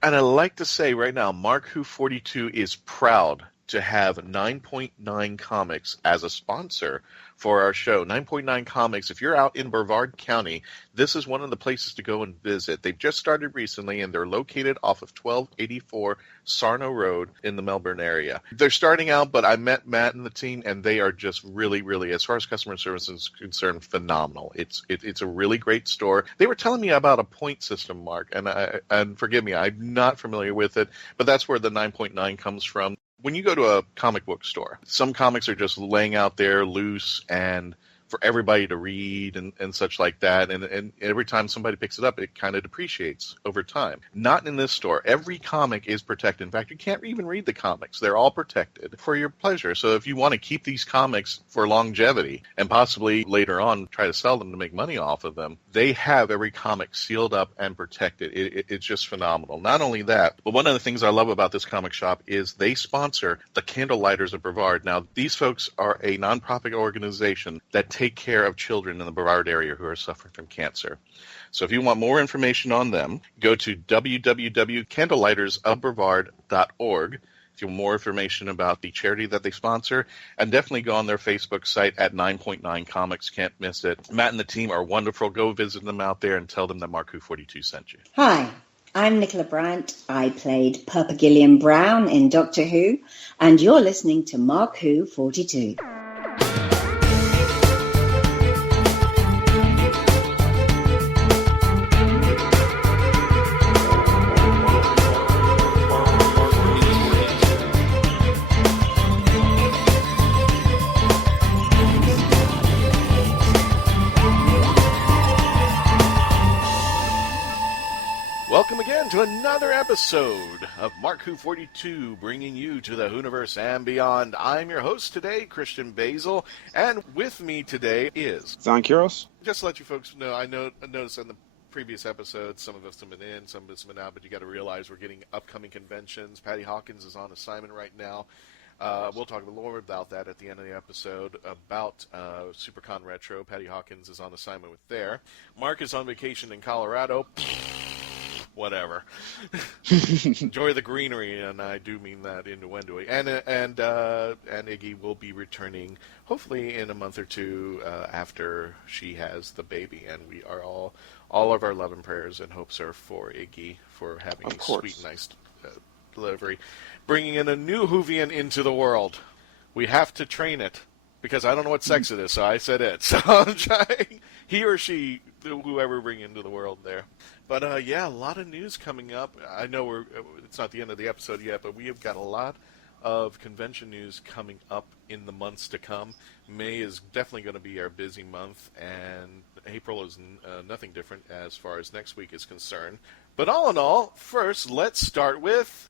And I like to say right now, Mark Who 42 is proud to have 9.9 Comics as a sponsor for our show. 9.9 Comics, if you're out in Brevard County, this is one of the places to go and visit. They've just started recently, and they're located off of 1284 Sarno Road in the Melbourne area. They're starting out, but I met Matt and the team, and they are just really, really, as far as customer service is concerned, phenomenal. It's a really great store. They were telling me about a point system, Mark, and forgive me, I'm not familiar with it, but that's where the 9.9 comes from. When you go to a comic book store, some comics are just laying out there loose and for everybody to read and such like that. And every time somebody picks it up, it kind of depreciates over time. Not in this store. Every comic is protected. In fact, you can't even read the comics. They're all protected for your pleasure. So if you want to keep these comics for longevity and possibly later on try to sell them to make money off of them, they have every comic sealed up and protected. It's just phenomenal. Not only that, but one of the things I love about this comic shop is they sponsor the Candlelighters of Brevard. Now, these folks are a nonprofit organization that take care of children in the Brevard area who are suffering from cancer. So if you want more information on them, go to www.candlelightersofbrevard.org if you want more information about the charity that they sponsor, and definitely go on their Facebook site at 9.9 Comics. Can't miss it. Matt and the team are wonderful. Go visit them out there and tell them that Mark Who 42 sent you. Hi, I'm Nicola Bryant. I played Purple Gillian Brown in Doctor Who, and you're listening to Mark Who 42. Welcome again to another episode of Mark Who 42, bringing you to the Whoniverse and beyond. I'm your host today, Christian Basil, and with me today is Zon Kiros. Just to let you folks know, I noticed in the previous episodes, some of us have been in, some of us have been out, but you got to realize we're getting upcoming conventions. Patty Hawkins is on assignment right now. We'll talk a little more about that at the end of the episode, about SuperCon Retro. Patty Hawkins is on assignment with there. Mark is on vacation in Colorado. Whatever. Enjoy the greenery, and I do mean that innuendoly. And Iggy will be returning, hopefully in a month or two after she has the baby. And we are all of our love and prayers and hopes are for Iggy for having a sweet, nice delivery, bringing in a new Whovian into the world. We have to train it because I don't know what sex it is, so I said it. So I'm trying, he or she, whoever bring into the world there. But, yeah, a lot of news coming up. I know it's not the end of the episode yet, but we have got a lot of convention news coming up in the months to come. May is definitely going to be our busy month, and April is nothing different as far as next week is concerned. But all in all, first, let's start with...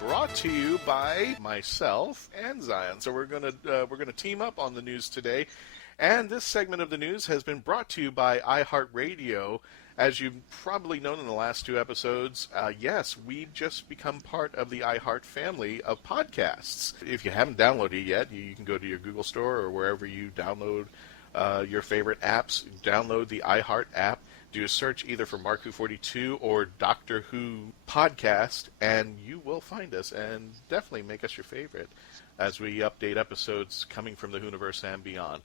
Brought to you by myself and Zion. So we're gonna team up on the news today, and this segment of the news has been brought to you by iHeartRadio. As you've probably known in the last two episodes, yes, we've just become part of the iHeart family of podcasts. If you haven't downloaded it yet, you can go to your Google Store or wherever you download your favorite apps. Download the iHeart app. Do a search either for Mark Who 42 or Doctor Who podcast, and you will find us, and definitely make us your favorite as we update episodes coming from the Whoniverse and beyond.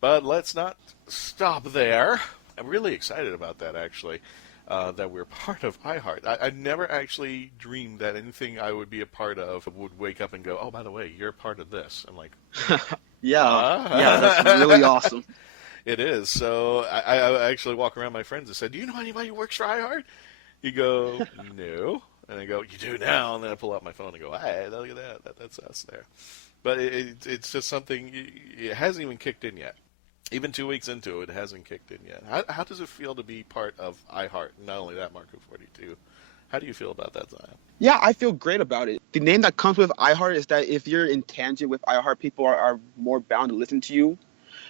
But let's not stop there. I'm really excited about that, actually, that we're part of iHeart. I never actually dreamed that anything I would be a part of would wake up and go, oh, by the way, you're part of this. I'm like... Yeah, that's really awesome. It is. So I actually walk around my friends and said, do you know anybody who works for iHeart? You go, no. And I go, you do now. And then I pull out my phone and go, hey, look at that. That's us there. But it's just something, it hasn't even kicked in yet. Even 2 weeks into it, it hasn't kicked in yet. How does it feel to be part of iHeart? Not only that, Mark Who 42. How do you feel about that, Zion? Yeah, I feel great about it. The name that comes with iHeart is that if you're in tangent with iHeart, people are more bound to listen to you.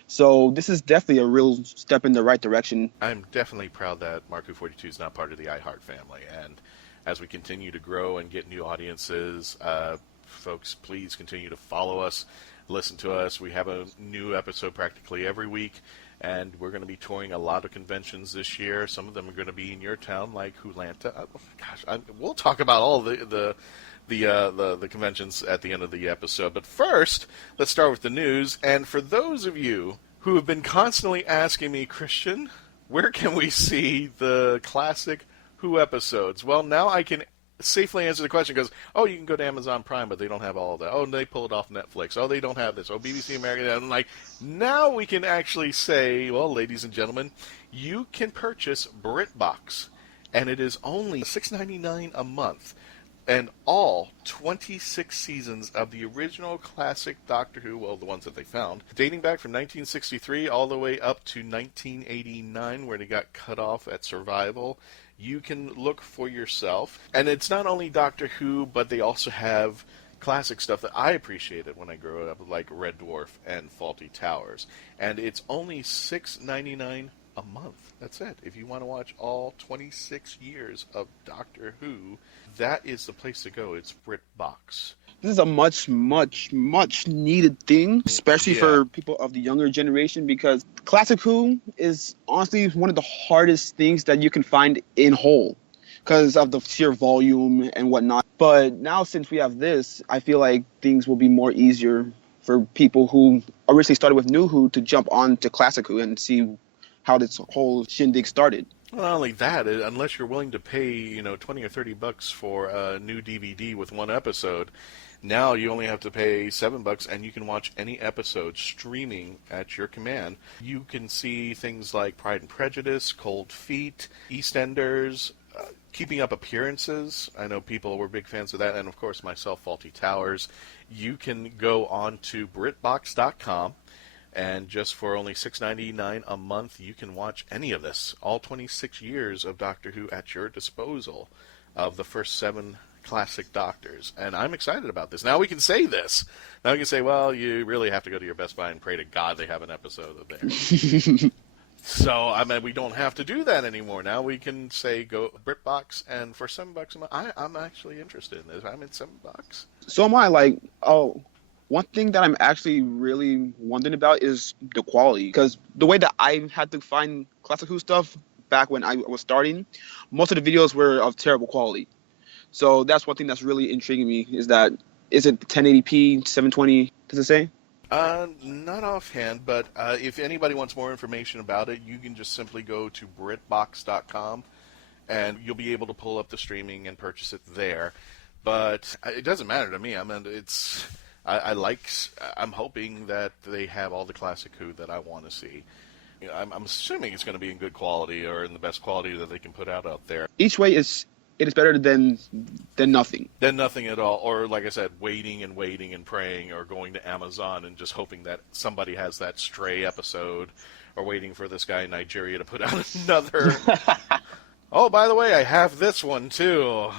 So this is definitely a real step in the right direction. I'm definitely proud that Mark Who 42 is not part of the iHeart family. And as we continue to grow and get new audiences. Folks, please continue to follow us, listen to us. We have a new episode practically every week, and we're going to be touring a lot of conventions this year. Some of them are going to be in your town, like Hulanta. We'll talk about all the conventions at the end of the episode. But first, let's start with the news. And for those of you who have been constantly asking me, Christian, where can we see the classic Who episodes? Well, now I can safely answer the question because, you can go to Amazon Prime, but they don't have all of that. Oh, they pull it off Netflix. Oh, they don't have this. Oh, BBC America. I'm like, now we can actually say, well, ladies and gentlemen, you can purchase BritBox, and it is only $6.99 a month. And all 26 seasons of the original classic Doctor Who, well, the ones that they found, dating back from 1963 all the way up to 1989, where they got cut off at Survival, you can look for yourself. And it's not only Doctor Who, but they also have classic stuff that I appreciated when I grew up, like Red Dwarf and Fawlty Towers. And it's only $6.99 a month. That's it. If you want to watch all 26 years of Doctor Who, that is the place to go. It's BritBox. This is a much, much, much needed thing, especially for people of the younger generation, because classic Who is honestly one of the hardest things that you can find in whole because of the sheer volume and whatnot. But now since we have this, I feel like things will be more easier for people who originally started with New Who to jump on to classic Who and see how this whole shindig started. Well, not only that, unless you're willing to pay, $20 or $30 for a new DVD with one episode, now you only have to pay $7 and you can watch any episode streaming at your command. You can see things like Pride and Prejudice, Cold Feet, EastEnders, Keeping Up Appearances. I know people were big fans of that, and of course myself, Fawlty Towers. You can go on to BritBox.com. And just for only $6.99 a month, you can watch any of this. All 26 years of Doctor Who at your disposal of the first 7 classic Doctors. And I'm excited about this. Now we can say this. Now we can say, well, you really have to go to your Best Buy and pray to God they have an episode of there. So, we don't have to do that anymore. Now we can say go BritBox, and for $7 a month, I'm actually interested in this. I'm in $7. So am I. One thing that I'm actually really wondering about is the quality, because the way that I had to find classic Who stuff back when I was starting, most of the videos were of terrible quality. So that's one thing that's really intriguing me, is it 1080p, 720, does it say? Not offhand, but if anybody wants more information about it, you can just simply go to BritBox.com, and you'll be able to pull up the streaming and purchase it there. But it doesn't matter to me. I'm hoping that they have all the classic Who that I want to see. I'm assuming it's going to be in good quality, or in the best quality that they can put out there. Each way it is better than nothing. Than nothing at all. Or, like I said, waiting and praying, or going to Amazon and just hoping that somebody has that stray episode, or waiting for this guy in Nigeria to put out another. Oh, by the way, I have this one too.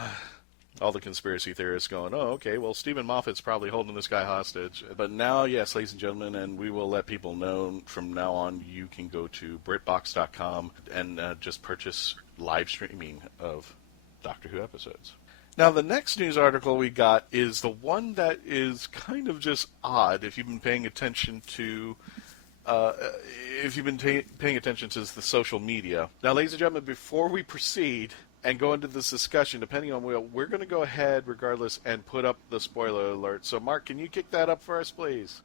All the conspiracy theorists going, okay, well, Stephen Moffat's probably holding this guy hostage. But now, yes, ladies and gentlemen, and we will let people know from now on, you can go to BritBox.com and just purchase live streaming of Doctor Who episodes. Now, the next news article we got is the one that is kind of just odd if you've been paying attention to paying attention to the social media. Now, ladies and gentlemen, before we proceed and go into this discussion, depending on we're going to go ahead regardless and put up the spoiler alert. So, Mark, can you kick that up for us, please?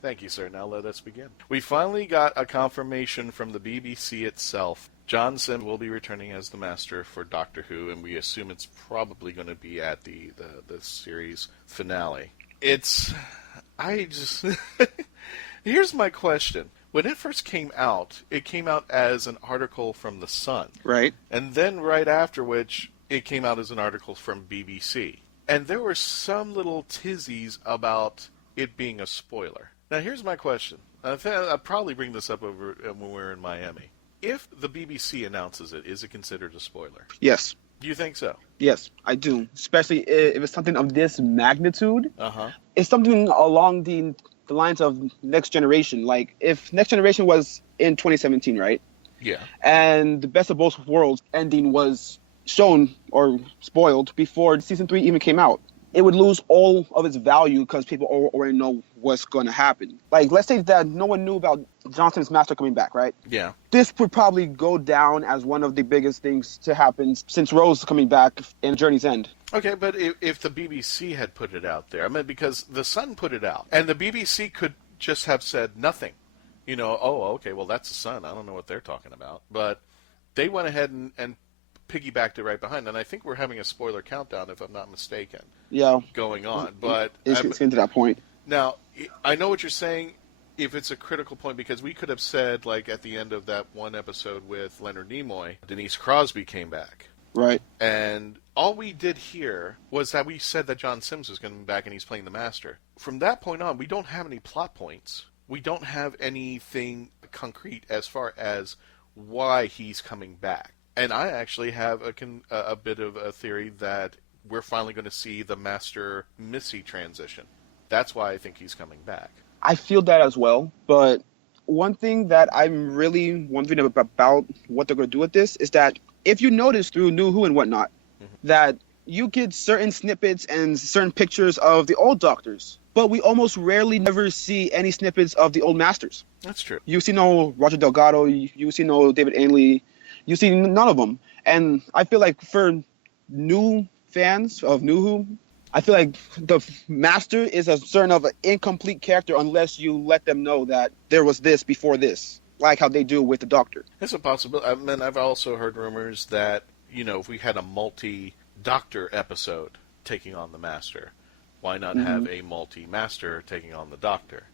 Thank you, sir. Now let us begin. We finally got a confirmation from the BBC itself. John Sim will be returning as the Master for Doctor Who, and we assume it's probably going to be at the series finale. Here's my question. When it first came out, it came out as an article from The Sun. Right. And then right after which, it came out as an article from BBC. And there were some little tizzies about it being a spoiler. Now, here's my question. I'll probably bring this up over when we're in Miami. If the BBC announces it, is it considered a spoiler? Yes. Do you think so? Yes, I do. Especially if it's something of this magnitude. Uh-huh. It's something along the lines of Next Generation. Like, if Next Generation was in 2017, right? Yeah. And the Best of Both Worlds ending was shown or spoiled before season 3 even came out. It would lose all of its value because people already know what's going to happen. Like, let's say that no one knew about Johnson's master coming back, right? Yeah. This would probably go down as one of the biggest things to happen since Rose coming back in Journey's End. Okay, but if the BBC had put it out there, I mean, because The Sun put it out, and the BBC could just have said nothing. You know, oh, okay, well, that's The Sun. I don't know what they're talking about. But they went ahead and piggybacked it right behind, and I think we're having a spoiler countdown, if I'm not mistaken, going on. But it's getting to that point. Now, I know what you're saying, if it's a critical point, because we could have said, like, at the end of that one episode with Leonard Nimoy, Denise Crosby came back. Right. And all we did here was that we said that John Sims was going to be back and he's playing the Master. From that point on, we don't have any plot points. We don't have anything concrete as far as why he's coming back. And I actually have a bit of a theory that we're finally going to see the Master Missy transition. That's why I think he's coming back. I feel that as well, but one thing that I'm really wondering about what they're going to do with this is that if you notice through New Who and whatnot, that you get certain snippets and certain pictures of the old Doctors, but we almost rarely never see any snippets of the old Masters. That's true. You see no Roger Delgado, you see no David Ainley, you see none of them. And I feel like for new fans of New Who, I feel like the Master is a certain of an incomplete character unless you let them know that there was this before this, like how they do with the Doctor. It's a possibility. I mean, I've also heard rumors that, you know, if we had a multi-Doctor episode taking on the Master, why not have a multi-Master taking on the Doctor?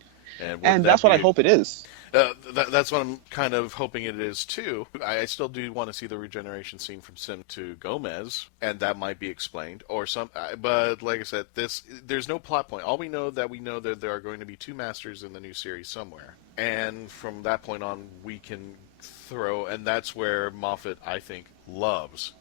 And that's what I hope it is. That's what I'm kind of hoping it is, too. I still do want to see the regeneration scene from Sim to Gomez, and that might be explained. But like I said, there's no plot point. All we know that there are going to be 2 Masters in the new series somewhere. And from that point on, we can and that's where Moffat, I think, loves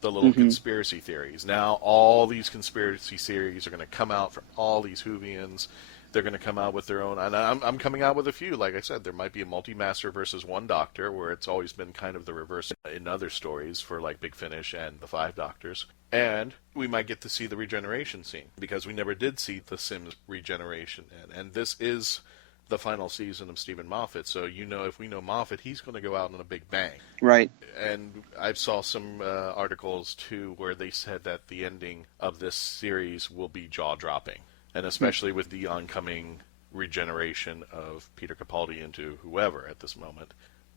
the little conspiracy theories. Now, all these conspiracy theories are going to come out from all these Whovians. They're going to come out with their own, and I'm coming out with a few. Like I said, there might be a multi-Master versus one Doctor, where it's always been kind of the reverse in other stories for like Big Finish and the 5 Doctors. And we might get to see the regeneration scene, because we never did see the Sims regeneration. And this is the final season of Stephen Moffat, so if we know Moffat, he's going to go out on a big bang. Right. And I saw some articles, too, where they said that the ending of this series will be jaw-dropping. And especially with the oncoming regeneration of Peter Capaldi into whoever at this moment.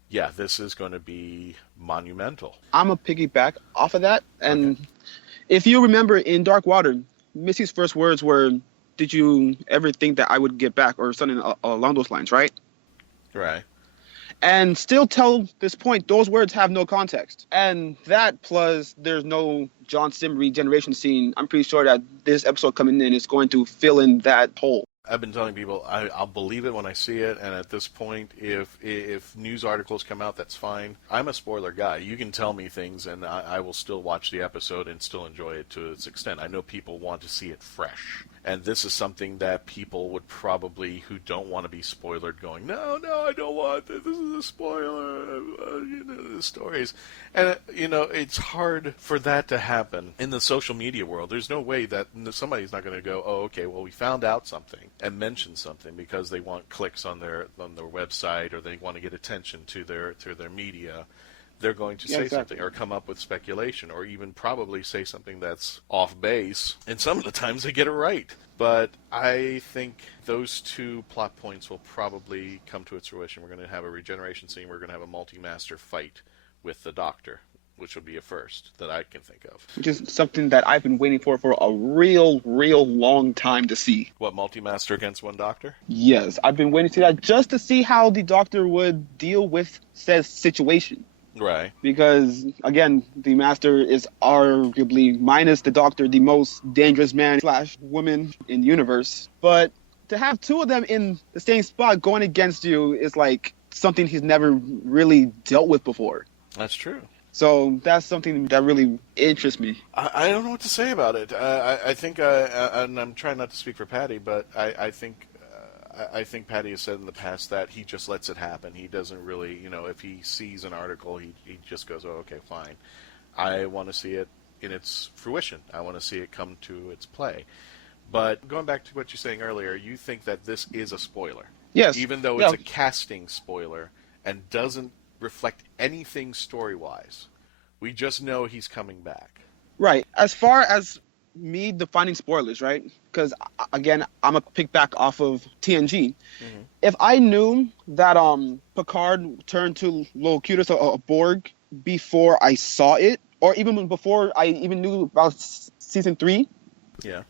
Yeah, this is going to be monumental. I'm a piggyback off of that. And if you remember in Dark Water, Missy's first words were, "Did you ever think that I would get back?" or something along those lines, right? Right. And still till this point, those words have no context. And that plus there's no John Sim regeneration scene, I'm pretty sure that this episode coming in is going to fill in that hole. I've been telling people I'll believe it when I see it, and at this point, if news articles come out, that's fine. I'm a spoiler guy. You can tell me things, and I will still watch the episode and still enjoy it to its extent. I know people want to see it fresh, and this is something that people would probably, who don't want to be spoilered, going, no, I don't want this. This is a spoiler. The stories, and it's hard for that to happen in the social media world. There's no way that somebody's not going to go, oh, okay, well, we found out something and mention something because they want clicks on their website, or they want to get attention to their media. They're going to say something or come up with speculation, or even probably say something that's off base, and some of the times they get it right. But I think those 2 plot points will probably come to its fruition. We're going to have a regeneration scene. We're going to have a multi-Master fight with the Doctor, which will be a first that I can think of. Which is something that I've been waiting for a real long time to see. What, multi-Master against one Doctor? Yes, I've been waiting to see that just to see how the Doctor would deal with said situation. Right. Because, again, the Master is arguably, minus the Doctor, the most dangerous man / woman in the universe. But to have 2 of them in the same spot going against you is like something he's never really dealt with before. That's true. So that's something that really interests me. I don't know what to say about it. I think, and I'm trying not to speak for Patty, but I think I think Patty has said in the past that he just lets it happen. He doesn't really, if he sees an article, he just goes, oh, okay, fine. I want to see it in its fruition. I want to see it come to its play. But going back to what you're saying earlier, you think that this is a spoiler. Yes. Even though it's a casting spoiler and doesn't reflect anything story-wise. We just know he's coming back. Right. As far as me defining spoilers, right? Because, again, I'm going to pick back off of TNG. Mm-hmm. If I knew that Picard turned to Locutus, a Borg, before I saw it, or even before I even knew about season 3, yeah,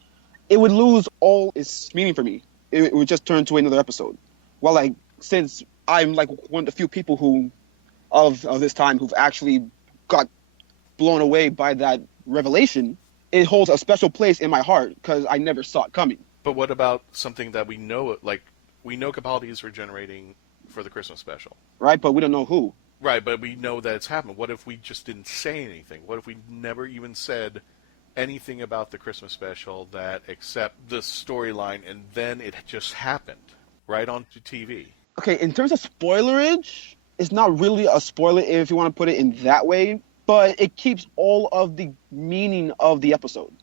it would lose all its meaning for me. It would just turn to another episode. Well, since I'm one of the few people who of this time who've actually got blown away by that revelation, it holds a special place in my heart because I never saw it coming. But what about something that we know, we know Capaldi is regenerating for the Christmas special. Right, but we don't know who. Right, but we know that it's happened. What if we just didn't say anything? What if we never even said anything about the Christmas special except the storyline, and then it just happened right onto TV? Okay, in terms of spoilerage, it's not really a spoiler if you want to put it in that way, but it keeps all of the meaning of the episode.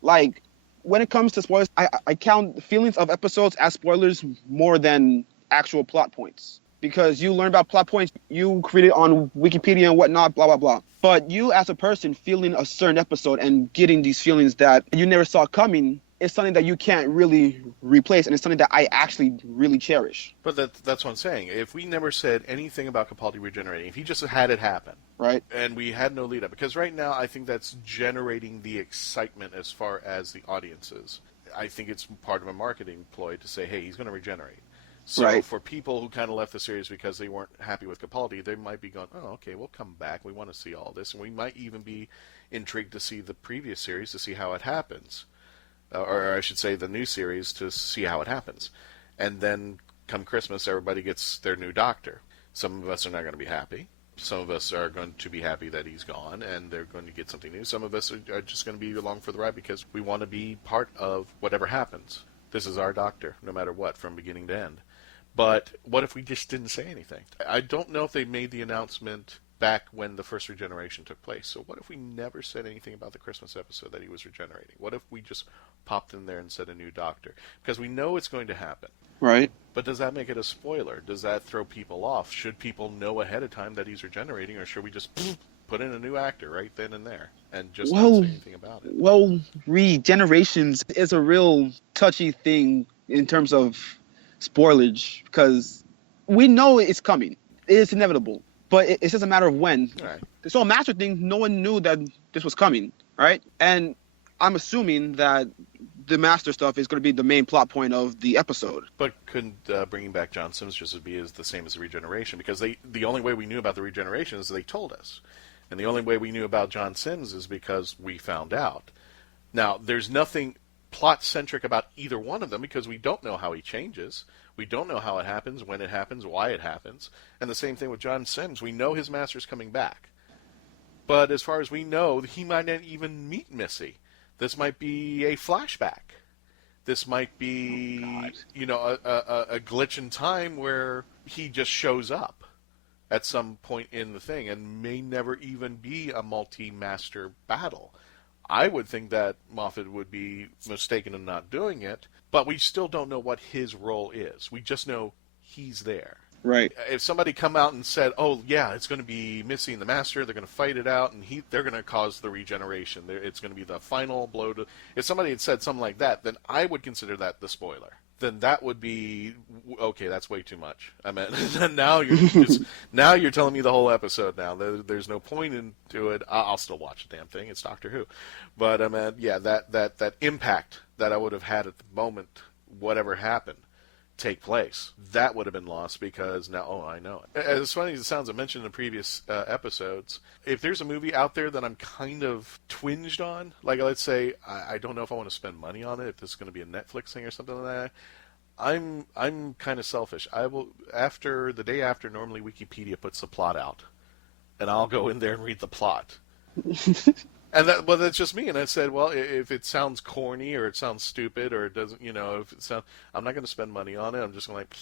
When it comes to spoilers, I count feelings of episodes as spoilers more than actual plot points. Because you learn about plot points, you create it on Wikipedia and whatnot, blah, blah, blah. But you as a person feeling a certain episode and getting these feelings that you never saw coming is something that you can't really replace, and it's something that I actually really cherish. But that's what I'm saying. If we never said anything about Capaldi regenerating, if he just had it happen, right, and we had no lead up, because right now I think that's generating the excitement as far as the audience is. I think it's part of a marketing ploy to say, hey, he's going to regenerate. So for people who kind of left the series because they weren't happy with Capaldi, they might be going, oh, okay, we'll come back. We want to see all this. And we might even be intrigued to see the previous series to see how it happens. Or I should say the new series to see how it happens. And then come Christmas, everybody gets their new doctor. Some of us are not going to be happy. Some of us are going to be happy that he's gone and they're going to get something new. Some of us are just going to be along for the ride because we want to be part of whatever happens. This is our doctor, no matter what, from beginning to end. But what if we just didn't say anything? I don't know if they made the announcement back when the first regeneration took place. So what if we never said anything about the Christmas episode that he was regenerating? What if we just popped in there and said a new doctor? Because we know it's going to happen. Right. But does that make it a spoiler? Does that throw people off? Should people know ahead of time that he's regenerating, or should we just put in a new actor right then and there and just not say anything about it? Well, regenerations is a real touchy thing in terms of spoilage, because we know it's coming. It's inevitable. But it's just a matter of when. Right. This whole master thing, no one knew that this was coming, right? And I'm assuming that the master stuff is going to be the main plot point of the episode. But couldn't bringing back John Sims just be the same as the regeneration? Because the only way we knew about the regeneration is they told us. And the only way we knew about John Sims is because we found out. Now, there's nothing plot-centric about either one of them because we don't know how he changes. We don't know how it happens, when it happens, why it happens. And the same thing with John Sims. We know his master's coming back. But as far as we know, he might not even meet Missy. This might be a flashback. This might be, a glitch in time where he just shows up at some point in the thing and may never even be a multi-master battle. I would think that Moffat would be mistaken in not doing it, but we still don't know what his role is. We just know he's there. Right. If somebody come out and said, oh, yeah, it's going to be Missy and the Master, they're going to fight it out, and they're going to cause the regeneration. It's going to be the final blow to... If somebody had said something like that, then I would consider that the spoiler. Then that would be, okay, that's way too much. I mean, now you're telling me the whole episode now. There's no point into it. I'll still watch the damn thing. It's Doctor Who. But, I mean, yeah, that impact that I would have had at the moment, whatever happened, take place, that would have been lost because now, I know it. As funny as it sounds, I mentioned in the previous episodes, if there's a movie out there that I'm kind of twinged on, like let's say I don't know if I want to spend money on it, if this is going to be a Netflix thing or something like that, I'm kind of selfish. I will, after the day after, normally Wikipedia puts the plot out, and I'll go in there and read the plot. Well, that's just me. And I said, well, if it sounds corny or it sounds stupid or it doesn't, if it sounds, I'm not going to spend money on it. I'm just going to like,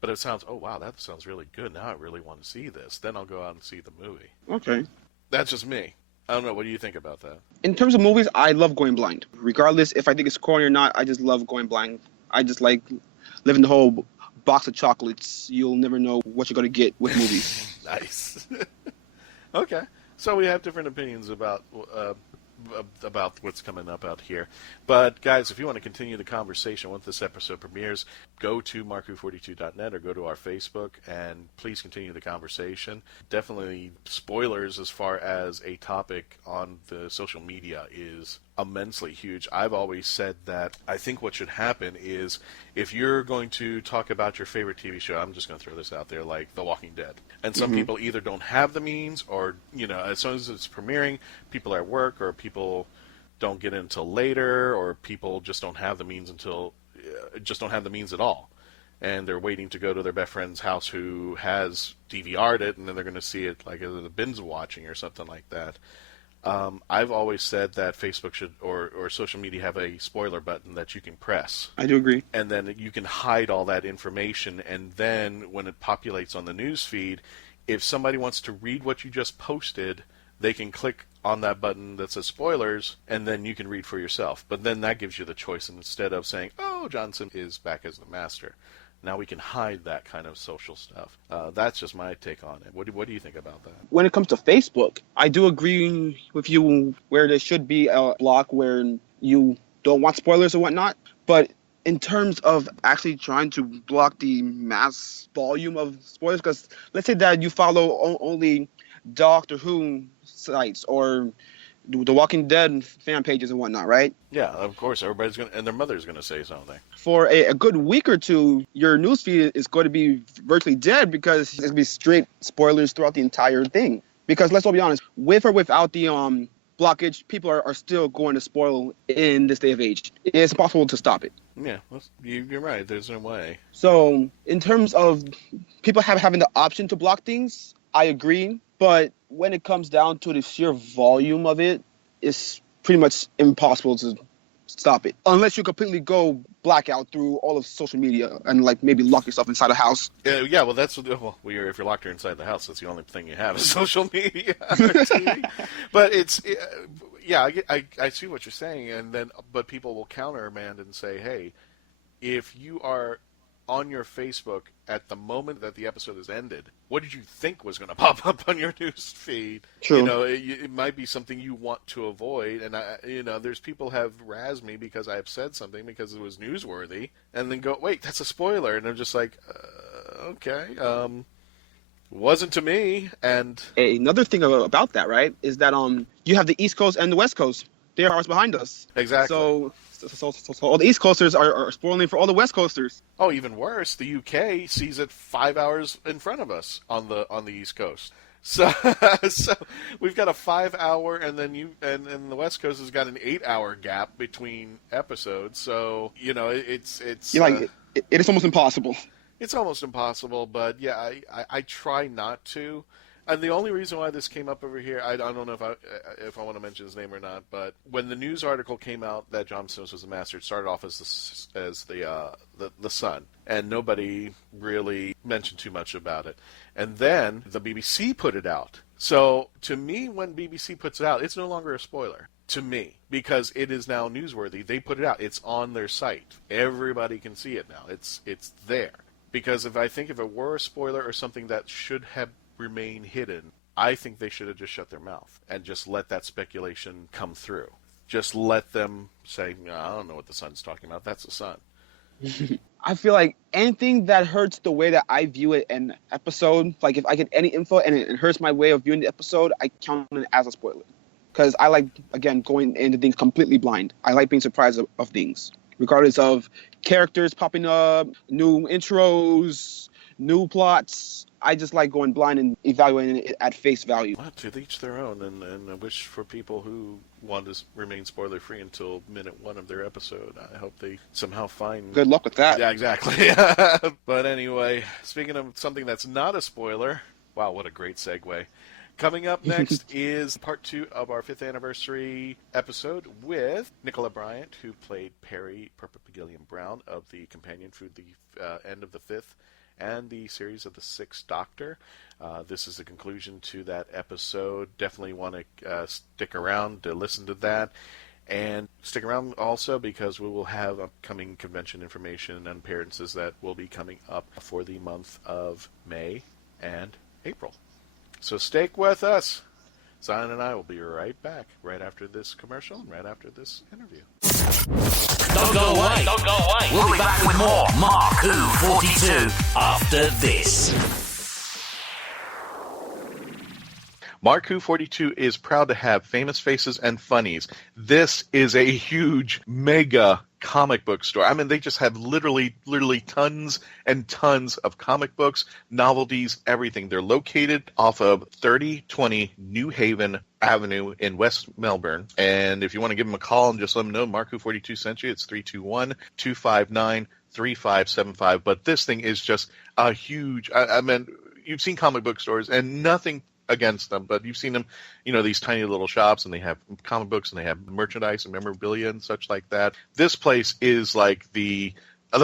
but if it sounds, oh wow, that sounds really good. Now I really want to see this. Then I'll go out and see the movie. Okay. That's just me. I don't know. What do you think about that? In terms of movies, I love going blind. Regardless if I think it's corny or not, I just love going blind. I just like living the whole box of chocolates. You'll never know what you're going to get with movies. Nice. Okay. So we have different opinions about what's coming up out here. But, guys, if you want to continue the conversation once this episode premieres, go to marku42.net or go to our Facebook, and please continue the conversation. Definitely spoilers as far as a topic on the social media is immensely huge. I've always said that I think what should happen is if you're going to talk about your favorite TV show, I'm just going to throw this out there, like The Walking Dead. And some people either don't have the means or, as soon as it's premiering, people are at work or people don't get in until later or people just don't have the means at all. And they're waiting to go to their best friend's house who has DVR'd it, and then they're going to see it like as a binge watching or something like that. I've always said that Facebook should or social media have a spoiler button that you can press. I do agree. And then you can hide all that information, and then when it populates on the news feed, if somebody wants to read what you just posted, they can click on that button that says spoilers, and then you can read for yourself. But then that gives you the choice instead of saying, oh, Johnson is back as the master. Now we can hide that kind of social stuff. That's just my take on it. What do you think about that? When it comes to Facebook, I do agree with you where there should be a block where you don't want spoilers or whatnot. But in terms of actually trying to block the mass volume of spoilers, because let's say that you follow only Doctor Who sites or The Walking Dead fan pages and whatnot, right? Yeah, of course. Everybody's going to, and their mother's going to say something. For a good week or two, your newsfeed is going to be virtually dead because it's going to be straight spoilers throughout the entire thing. Because let's all be honest, with or without the blockage, people are still going to spoil in this day of age. It's impossible to stop it. Yeah, you're right. There's no way. So in terms of people having the option to block things, I agree. But when it comes down to the sheer volume of it, it's pretty much impossible to stop it. Unless you completely go blackout through all of social media and like maybe lock yourself inside a house. Yeah, well, if you're locked inside the house, that's the only thing you have is social media or TV. But I see what you're saying, but people will countermand and say, hey, if you are on your Facebook at the moment that the episode has ended, what did you think was going to pop up on your news feed? True. It might be something you want to avoid, and there's people have razzed me because I have said something because it was newsworthy, and then go, wait, that's a spoiler, and I'm just like, okay, wasn't to me. And another thing about that, right, is that you have the East Coast and the West Coast. They're hours behind us. Exactly. So all the East Coasters are spoiling for all the West Coasters. Oh, even worse, the UK sees it 5 hours in front of us on the East Coast. So we've got a 5 hour, and then and the West Coast has got an 8 hour gap between episodes. So it's it is almost impossible. It's almost impossible, but yeah, I try not to. And the only reason why this came up over here, I don't know if I want to mention his name or not, but when the news article came out that Jon Snow was the master, it started off as the son, and nobody really mentioned too much about it. And then the BBC put it out. So to me, when BBC puts it out, it's no longer a spoiler to me because it is now newsworthy. They put it out. It's on their site. Everybody can see it now. It's there. Because if it were a spoiler or something that should have remain hidden, I think they should have just shut their mouth and just let that speculation come through. Just let them say, no, I don't know what the sun's talking about. That's the sun. I feel like anything that hurts the way that I view it in episode, like if I get any info and it hurts my way of viewing the episode, I count it as a spoiler. Because I like, again, going into things completely blind. I like being surprised of things, regardless of characters popping up, new intros, new plots. I just like going blind and evaluating it at face value. Well, to each their own, and I wish for people who want to remain spoiler-free until minute 1 of their episode, I hope they somehow find... Good luck with that. Yeah, exactly. But anyway, speaking of something that's not a spoiler, wow, what a great segue. Coming up next is part 2 of our 5th anniversary episode with Nicola Bryant, who played Peri Perpigillion Brown of the companion through the end of the 5th and the series of the 6th Doctor. This is the conclusion to that episode. Definitely want to stick around to listen to that. And stick around also because we will have upcoming convention information and appearances that will be coming up for the month of May and April. So stay with us. Zion and I will be right back right after this commercial and right after this interview. Don't go away. Don't go away. We'll be back with more Mark Who 42 after this. Mark Who 42 is proud to have Famous Faces and Funnies. This is a huge, mega comic book store. I mean, they just have literally tons and tons of comic books, novelties, everything. They're located off of 3020 New Haven Avenue in West Melbourne. And if you want to give them a call and just let them know Mark Who 42 sent you, it's 321-259-3575. But this thing is just a huge, I mean, you've seen comic book stores and nothing against them, but you've seen them, these tiny little shops, and they have comic books and they have merchandise and memorabilia and such like that. This place is like the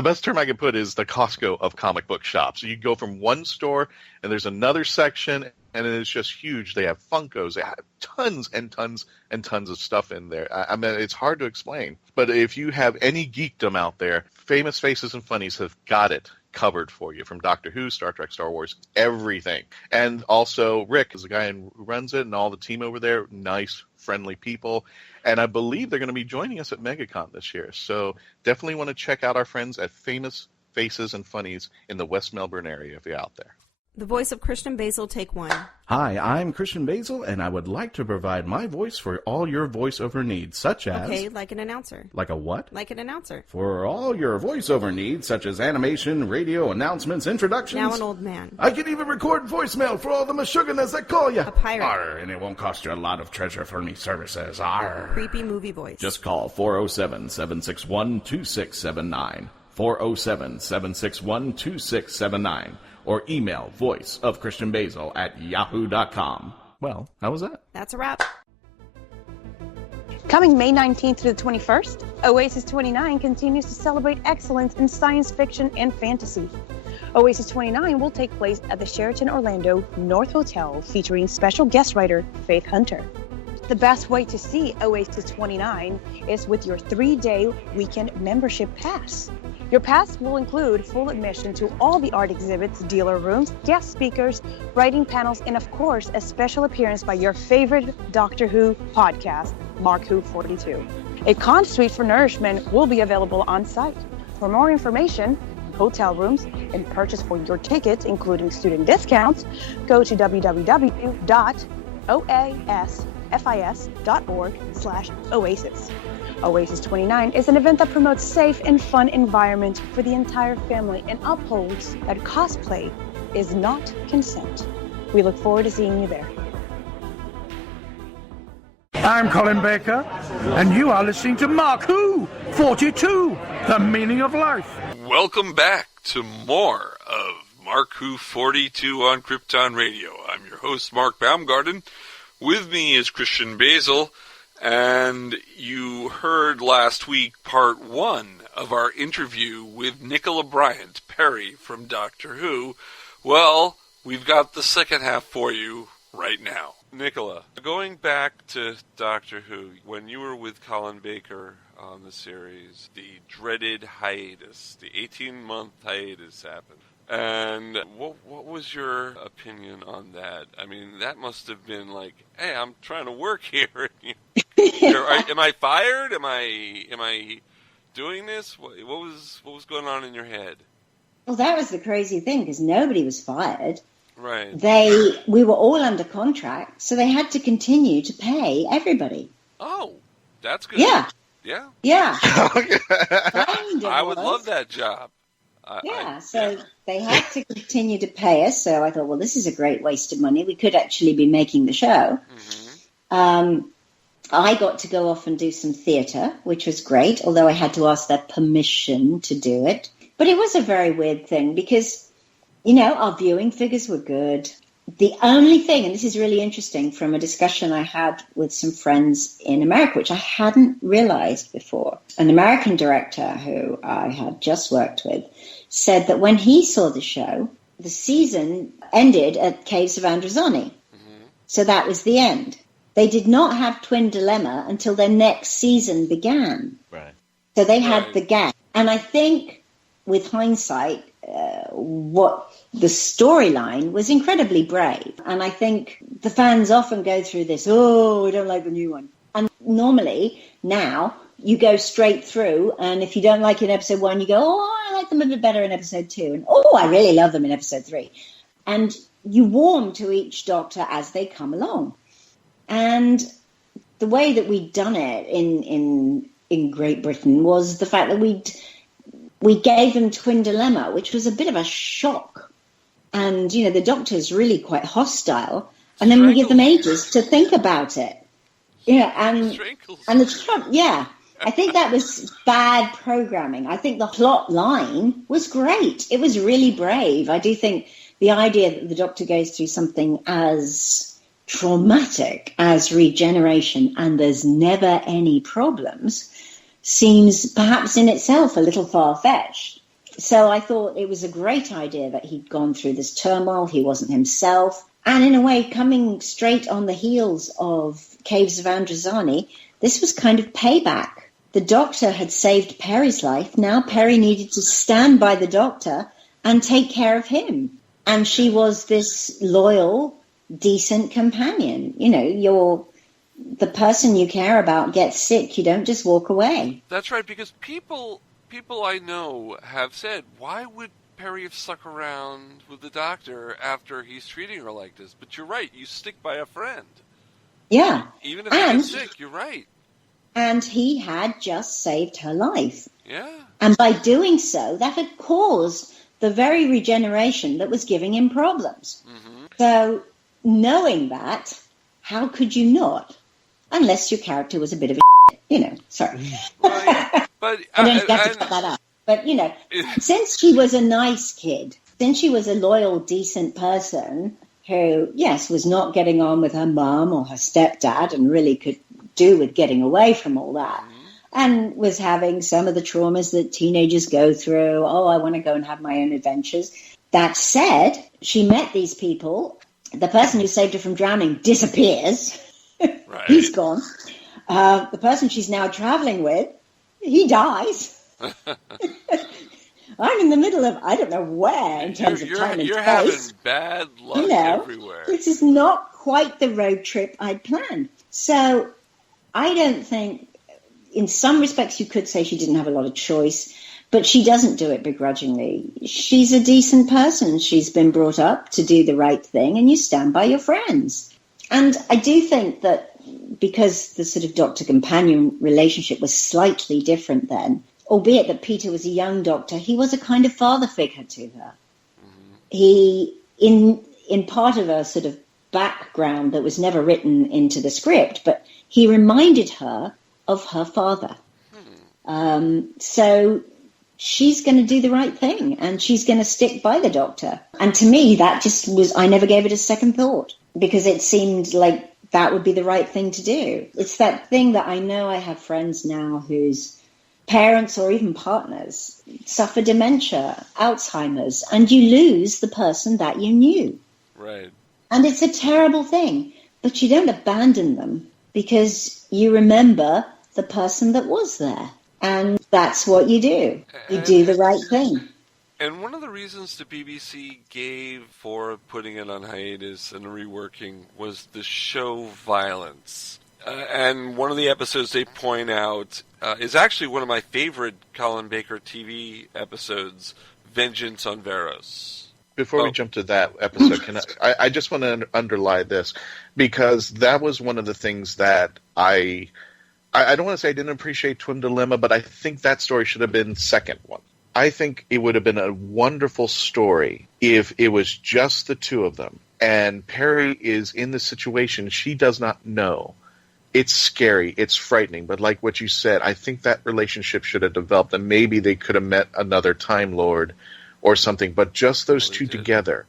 best term I can put is the Costco of comic book shops. You go from one store and there's another section and it's just huge. They have Funkos, they have tons and tons and tons of stuff in there. I mean, it's hard to explain, but if you have any geekdom out there, Famous Faces and Funnies have got it covered for you, from Doctor Who, Star Trek, Star Wars, everything. And also Rick is the guy who runs it, and all the team over there, nice, friendly people. And I believe they're going to be joining us at MegaCon this year. So definitely want to check out our friends at Famous Faces and Funnies in the West Melbourne area if you're out there. The voice of Christian Basil, take 1. Hi, I'm Christian Basil, and I would like to provide my voice for all your voiceover needs, such as... Okay, like an announcer. Like a what? Like an announcer. For all your voiceover needs, such as animation, radio, announcements, introductions... Now an old man. I can even record voicemail for all the Meshuggahs that call you. A pirate. Arr, and it won't cost you a lot of treasure for me services. Arr. Creepy movie voice. Just call 407-761-2679. 407-761-2679. Or email voiceofchristianbasil@yahoo.com. Well, how was that? That's a wrap. Coming May 19th through the 21st, Oasis 29 continues to celebrate excellence in science fiction and fantasy. Oasis 29 will take place at the Sheraton Orlando North Hotel, featuring special guest writer Faith Hunter. The best way to see Oasis 29 is with your 3-day weekend membership pass. Your pass will include full admission to all the art exhibits, dealer rooms, guest speakers, writing panels, and of course, a special appearance by your favorite Doctor Who podcast, Mark Who 42. A con suite for nourishment will be available on site. For more information, hotel rooms, and purchase for your tickets, including student discounts, go to www.oasfis.org/oasis. Oasis 29 is an event that promotes safe and fun environment for the entire family and upholds that cosplay is not consent. We look forward to seeing you there. I'm Colin Baker, and you are listening to Mark Who 42, The Meaning of Life. Welcome back to more of Mark Who 42 on Krypton Radio. I'm your host, Mark Baumgarten. With me is Christian Basil. And you heard last week part 1 of our interview with Nicola Bryant, Peri from Doctor Who. Well, we've got the second half for you right now. Nicola, going back to Doctor Who, when you were with Colin Baker on the series, the dreaded hiatus, the 18-month hiatus happened. And what was your opinion on that? I mean, that must have been like, hey, I'm trying to work here. Am I fired? Am I doing this? What was going on in your head? Well, that was the crazy thing, because nobody was fired. Right. We were all under contract, so they had to continue to pay everybody. Oh, that's good. Yeah. Yeah. Yeah. I would love that job. They had to continue to pay us. So I thought, well, this is a great waste of money. We could actually be making the show. Mm-hmm. I got to go off and do some theatre, which was great, although I had to ask their permission to do it. But it was a very weird thing because, our viewing figures were good. the only thing, and this is really interesting from a discussion I had with some friends in America, which I hadn't realized before. An American director who I had just worked with said that when he saw the show, the season ended at Caves of Androzani. So that was the end. They did not have Twin Dilemma until their next season began. Right. So they had the gap. And I think with hindsight, what the storyline was incredibly brave. And I think the fans often go through this, oh, we don't like the new one. And normally now you go straight through, and if you don't like it in episode 1, you go, oh, I like them a bit better in episode 2. And oh, I really love them in episode 3. And you warm to each Doctor as they come along. And the way that we'd done it in Great Britain was the fact that we gave them Twin Dilemma, which was a bit of a shock. And, you know, the Doctor's really quite hostile. And then we give them ages to think about it. Yeah, and the I think that was bad programming. I think the plot line was great. It was really brave. I do think the idea that the Doctor goes through something as traumatic as regeneration and there's never any problems seems perhaps in itself a little far-fetched. So I thought it was a great idea that he'd gone through this turmoil. He wasn't himself. And in a way, coming straight on the heels of Caves of Androzani, this was kind of payback. The Doctor had saved Peri's life. Now Peri needed to stand by the Doctor and take care of him. And she was this loyal, decent companion. You know, the person you care about gets sick. You don't just walk away. That's right, because people I know have said, why would Peri have stuck around with the Doctor after he's treating her like this? But you're right, you stick by a friend. Yeah. Even if they get sick, you're right. And he had just saved her life. Yeah. And by doing so, that had caused the very regeneration that was giving him problems. Mm-hmm. So knowing that, how could you not? Unless your character was a bit of a sorry. Well, yeah. But I don't have to cut that up. But, since she was a nice kid, since she was a loyal, decent person who, yes, was not getting on with her mum or her stepdad and really could do with getting away from all that, and was having some of the traumas that teenagers go through, I want to go and have my own adventures. That said, she met these people. The person who saved her from drowning disappears. Right. He's gone. The person she's now traveling with, he dies. I'm in the middle of, I don't know where in terms of time and space. You're having bad luck everywhere. This is not quite the road trip I'd planned. So I don't think, in some respects you could say she didn't have a lot of choice, but she doesn't do it begrudgingly. She's a decent person. She's been brought up to do the right thing, and you stand by your friends. And I do think that because the sort of doctor-companion relationship was slightly different then, albeit that Peter was a young Doctor, he was a kind of father figure to her. Mm-hmm. He, in part of a sort of background that was never written into the script, but he reminded her of her father. So she's going to do the right thing, and she's going to stick by the Doctor. And to me, that just was, I never gave it a second thought, because it seemed like that would be the right thing to do. It's that thing that I know I have friends now whose parents or even partners suffer dementia, Alzheimer's, and you lose the person that you knew. Right. And it's a terrible thing, but you don't abandon them because you remember the person that was there. And that's what you do. You do the right thing. And one of the reasons the BBC gave for putting it on hiatus and reworking was the show violence. And one of the episodes they point out is actually one of my favorite Colin Baker TV episodes, Vengeance on Veros. Before we jump to that episode, I just want to underline this, because that was one of the things that I don't want to say I didn't appreciate Twin Dilemma, but I think that story should have been second one. I think it would have been a wonderful story if it was just the two of them, and Peri is in the situation she does not know. It's scary, it's frightening, but like what you said, I think that relationship should have developed, and maybe they could have met another Time Lord or something, but just those two together.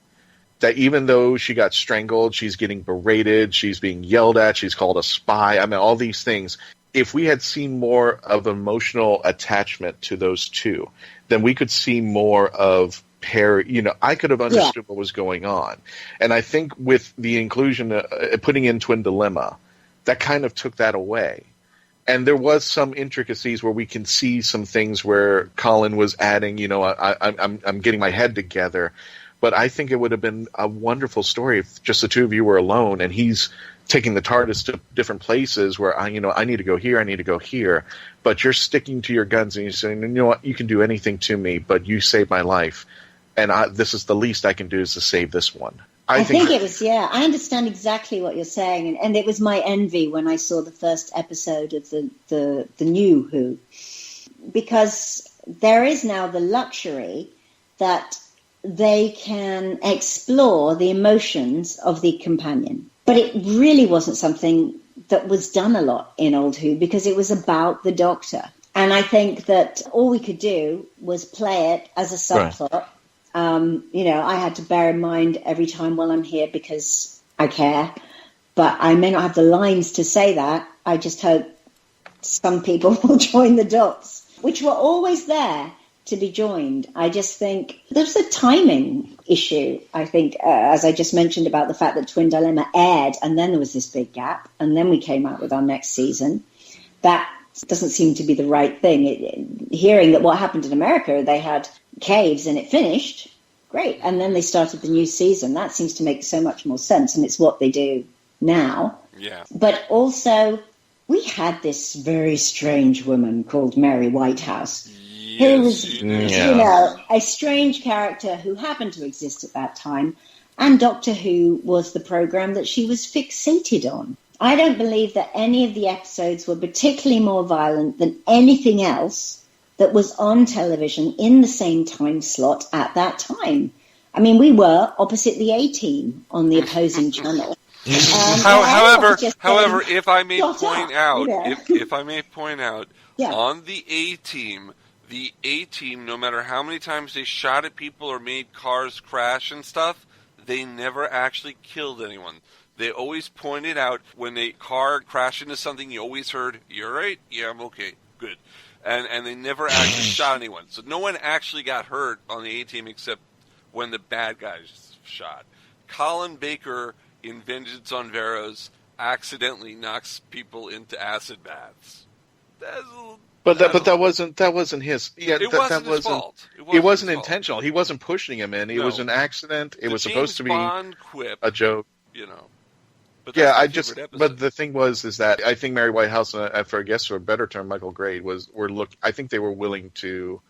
that even though she got strangled, she's getting berated, she's being yelled at, she's called a spy. I mean, all these things. If we had seen more of emotional attachment to those two, then we could see more of Peri. You know, I could have understood what was going on. And I think with the inclusion, putting in Twin Dilemma, that kind of took that away. And there was some intricacies where we can see some things where Colin was adding, you know, I'm getting my head together. But I think it would have been a wonderful story if just the two of you were alone and he's taking the TARDIS to different places where I need to go here, I need to go here. But you're sticking to your guns and you're saying, you know what, you can do anything to me, but you saved my life. And this is the least I can do is to save this one. I think it was, I understand exactly what you're saying. And it was my envy when I saw the first episode of the new Who. Because there is now the luxury that they can explore the emotions of the companion. But it really wasn't something that was done a lot in Old Who because it was about the Doctor. And I think that all we could do was play it as a subplot. Right. You know, I had to bear in mind every time while I'm here because I care. But I may not have the lines to say that. I just hope some people will join the dots, which were always there to be joined. I just think there's a timing issue. I think, as I just mentioned about the fact that Twin Dilemma aired and then there was this big gap and then we came out with our next season. That doesn't seem to be the right thing. Hearing that what happened in America, they had Caves and it finished, great. And then they started the new season. That seems to make so much more sense. And it's what they do now. Yeah. But also, we had this very strange woman called Mary Whitehouse. Who was, you know, a strange character who happened to exist at that time. And Doctor Who was the program that she was fixated on. I don't believe that any of the episodes were particularly more violent than anything else that was on television in the same time slot at that time. I mean, we were opposite the A-Team on the opposing channel. However, if I may point out, if I may point out, on the A-Team, no matter how many times they shot at people or made cars crash and stuff, they never actually killed anyone. They always pointed out when a car crashed into something, you always heard, "You're right? Yeah, I'm okay. Good." And they never actually shot anyone. So no one actually got hurt on the A-Team except when the bad guys shot. Colin Baker in Vengeance on Varos accidentally knocks people into acid baths. But that wasn't his. Yeah, it wasn't his fault. It wasn't intentional. He wasn't pushing him in. It was an accident. It was supposed to be a joke. You know. But the thing is that I think Mary Whitehouse and for a better term, Michael Grade I think they were willing to,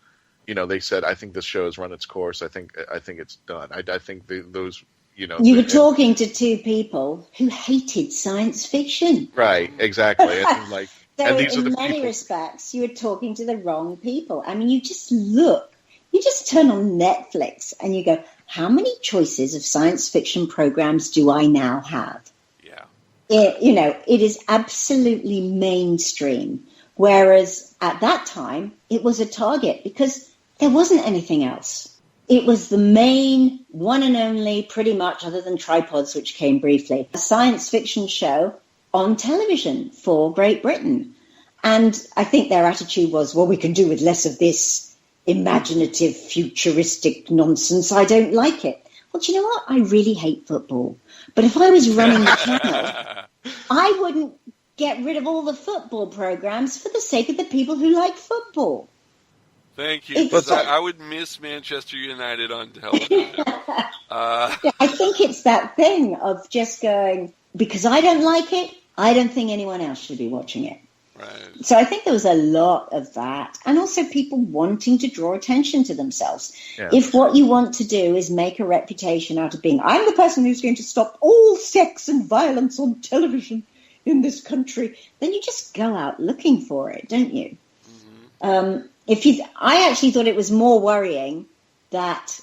you know, they said, I think this show has run its course. I think it's done. I think those, you know. You were talking to two people who hated science fiction. Right, exactly. And like, so and these in are the many people. respects, you were talking to the wrong people. I mean, you just turn on Netflix and you go, how many choices of science fiction programs do I now have? It is absolutely mainstream, whereas at that time it was a target because there wasn't anything else. It was the main, one and only, pretty much, other than Tripods, which came briefly, a science fiction show on television for Great Britain. And I think their attitude was, well, we can do with less of this imaginative, futuristic nonsense. I don't like it. Well, do you know what? I really hate football. But if I was running the channel, I wouldn't get rid of all the football programs for the sake of the people who like football. Thank you. Because I would miss Manchester United on television. I think it's that thing of just going, because I don't like it, I don't think anyone else should be watching it. Right. So I think there was a lot of that. And also people wanting to draw attention to themselves. Yeah. If what you want to do is make a reputation out of being, I'm the person who's going to stop all sex and violence on television in this country, then you just go out looking for it, don't you? Mm-hmm. I actually thought it was more worrying that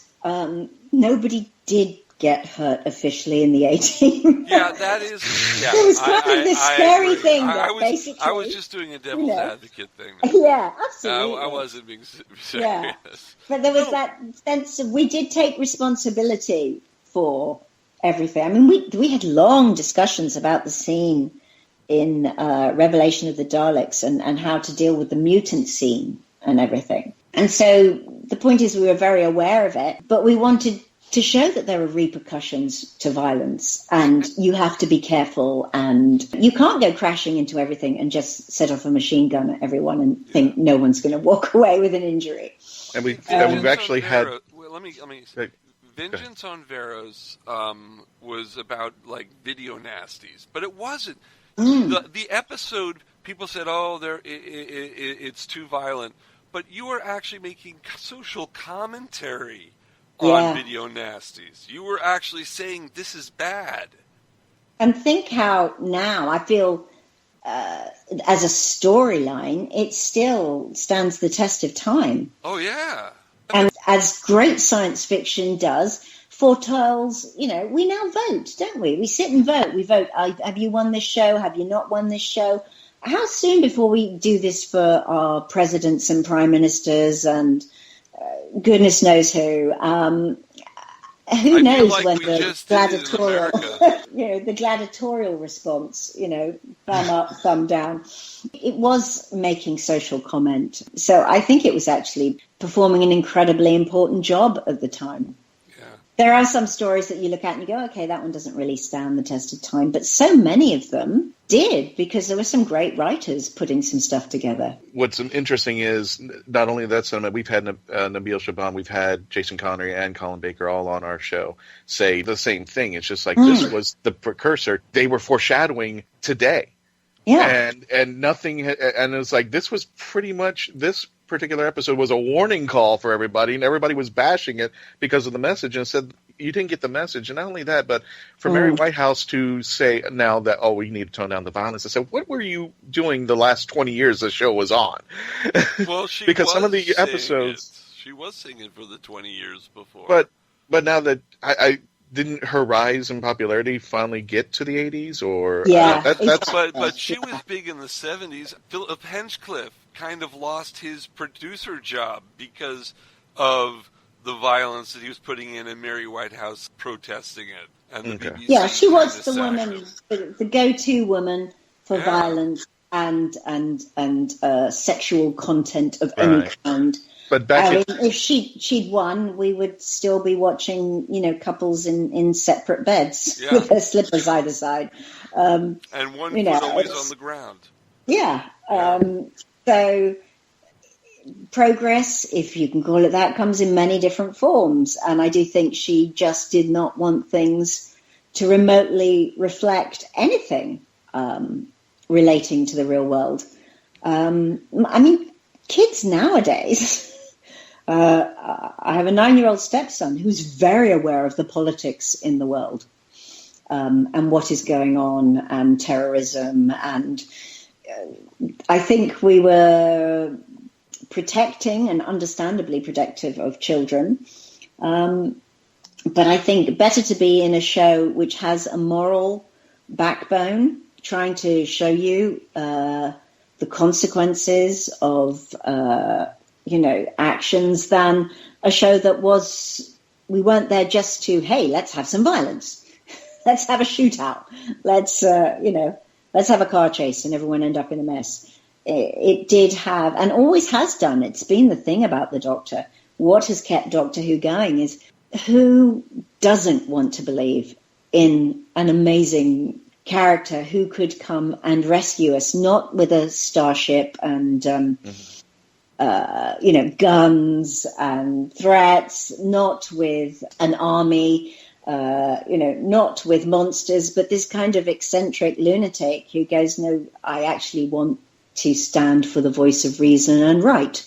nobody did get hurt officially in the A-Team. Yeah, that is. Yeah, there was kind of this scary thing that basically. I was just doing a devil's advocate thing. Yeah, absolutely. I wasn't being serious. Yeah. But there was that sense of we did take responsibility for everything. I mean, we had long discussions about the scene in Revelation of the Daleks and how to deal with the mutant scene and everything. And so the point is we were very aware of it, but we wanted to show that there are repercussions to violence and you have to be careful and you can't go crashing into everything and just set off a machine gun at everyone and think no one's going to walk away with an injury. And we've actually had... Let me say, Vengeance on Veros was about, like, video nasties, but it wasn't. The episode, people said, oh, it's too violent, but you were actually making social commentary on video nasties. You were actually saying this is bad. And think how now I feel as a storyline, it still stands the test of time. Oh, yeah. And as great science fiction does, foretells, we now vote, don't we? We sit and vote. We vote, have you won this show? Have you not won this show? How soon before we do this for our presidents and prime ministers and goodness knows who? Who knows when the gladiatorial, the gladiatorial response, thumb up, thumb down. It was making social comment. So I think it was actually performing an incredibly important job at the time. Yeah. There are some stories that you look at and you go, okay, that one doesn't really stand the test of time. But so many of them did, because there were some great writers putting some stuff together. What's interesting is not only that cinema, we've had Nabil Shaban, we've had Jason Connery and Colin Baker all on our show say the same thing. It's just like this was the precursor. They were foreshadowing today. Yeah. And nothing, and it was like this was pretty much, this particular episode was a warning call for everybody, and everybody was bashing it because of the message and said, you didn't get the message. And not only that, but for Mary Whitehouse to say now that, we need to tone down the violence. I said, what were you doing the last 20 years the show was on? Well, she because was some of the episodes... She was singing for the 20 years before. But now that I didn't her rise in popularity finally get to the 80s? Or But she was big in the 70s. Philip Hinchcliffe kind of lost his producer job because of the violence that he was putting in and Mary Whitehouse protesting it. And the BBC she was the woman, the go-to woman for violence and sexual content of any kind. But if she'd won, we would still be watching, couples in separate beds with their slippers either side. And one foot always on the ground. Yeah. So progress, if you can call it that, comes in many different forms. And I do think she just did not want things to remotely reflect anything relating to the real world. Kids nowadays... I have a 9-year-old stepson who's very aware of the politics in the world and what is going on and terrorism. And I think we were protecting and understandably protective of children. But I think better to be in a show which has a moral backbone, trying to show you the consequences of actions, than a show that we weren't there just to, hey, let's have some violence. Let's have a shootout. Let's have a car chase and everyone end up in a mess. It did have, and always has done, it's been the thing about the Doctor. What has kept Doctor Who going is who doesn't want to believe in an amazing character who could come and rescue us, not with a starship and guns and threats, not with an army, not with monsters, but this kind of eccentric lunatic who goes, no, I actually want to stand for the voice of reason and right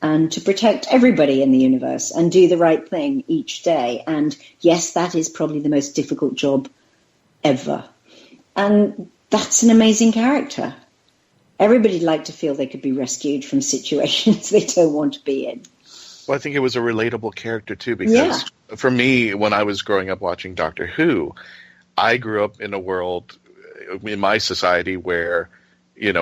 and to protect everybody in the universe and do the right thing each day. And yes, that is probably the most difficult job ever. And that's an amazing character. Everybody'd like to feel they could be rescued from situations they don't want to be in. Well, I think it was a relatable character, too, because for me, when I was growing up watching Doctor Who, I grew up in a world, in my society, where,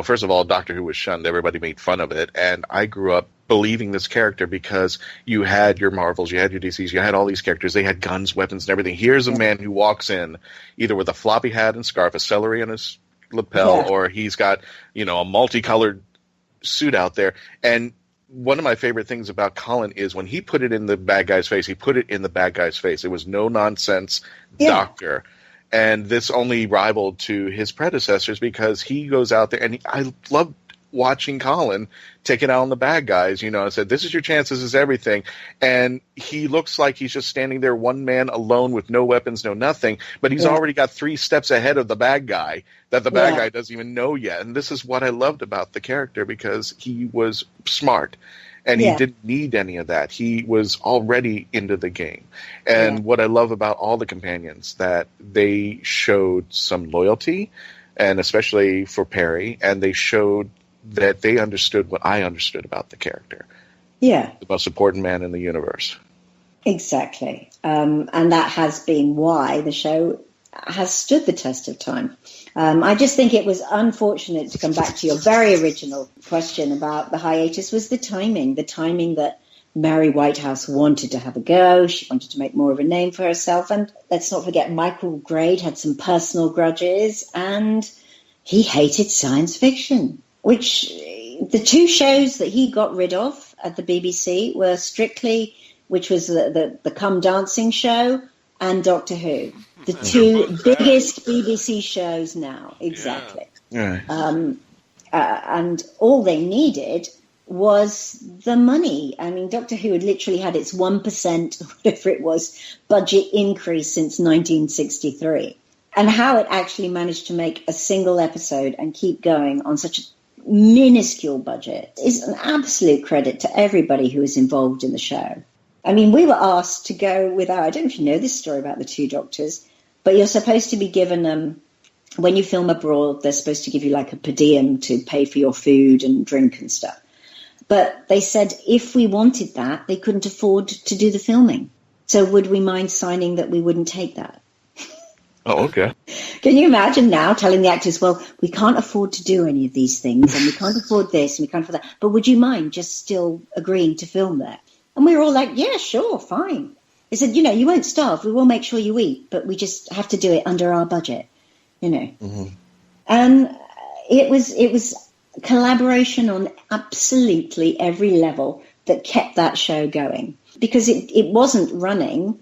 first of all, Doctor Who was shunned. Everybody made fun of it. And I grew up believing this character because you had your Marvels, you had your DCs, you had all these characters. They had guns, weapons, and everything. Here's a man who walks in either with a floppy hat and scarf, a celery on his lapel, or he's got, a multicolored suit out there. And one of my favorite things about Colin is when he put it in the bad guy's face, he put it in the bad guy's face. It was no nonsense doctor. And this only rivaled to his predecessors because he goes out there, and I love watching Colin take it out on the bad guys. I said, this is your chance, this is everything. And he looks like he's just standing there, one man alone with no weapons, no nothing, but he's already got 3 steps ahead of the bad guy that the bad guy doesn't even know yet. And this is what I loved about the character, because he was smart. And he didn't need any of that. He was already into the game. And what I love about all the companions, that they showed some loyalty, and especially for Peri, and they showed that they understood what I understood about the character. Yeah. The most important man in the universe. Exactly. And that has been why the show has stood the test of time. I just think it was unfortunate, to come back to your very original question about the hiatus, was the timing that Mary Whitehouse wanted to have a go. She wanted to make more of a name for herself. And let's not forget, Michael Grade had some personal grudges, and he hated science fiction, which the 2 shows that he got rid of at the BBC were Strictly, which was the Come Dancing show, and Doctor Who. The 2 biggest BBC shows now. Exactly. Yeah. And all they needed was the money. I mean, Doctor Who had literally had its 1%, whatever it was, budget increase since 1963. And how it actually managed to make a single episode and keep going on such a minuscule budget is an absolute credit to everybody who was involved in the show. I mean, we were asked to go with I don't know if you know this story about the 2 doctors, but you're supposed to be given, when you film abroad, they're supposed to give you like a per diem to pay for your food and drink and stuff. But they said if we wanted that, they couldn't afford to do the filming. So would we mind signing that we wouldn't take that? Oh, okay. Can you imagine now telling the actors, well, we can't afford to do any of these things, and we can't afford this, and we can't afford that, but would you mind just still agreeing to film there? And we were all like, yeah, sure, fine. They said, you won't starve. We will make sure you eat, but we just have to do it under our budget, Mm-hmm. And it was collaboration on absolutely every level that kept that show going, because it wasn't running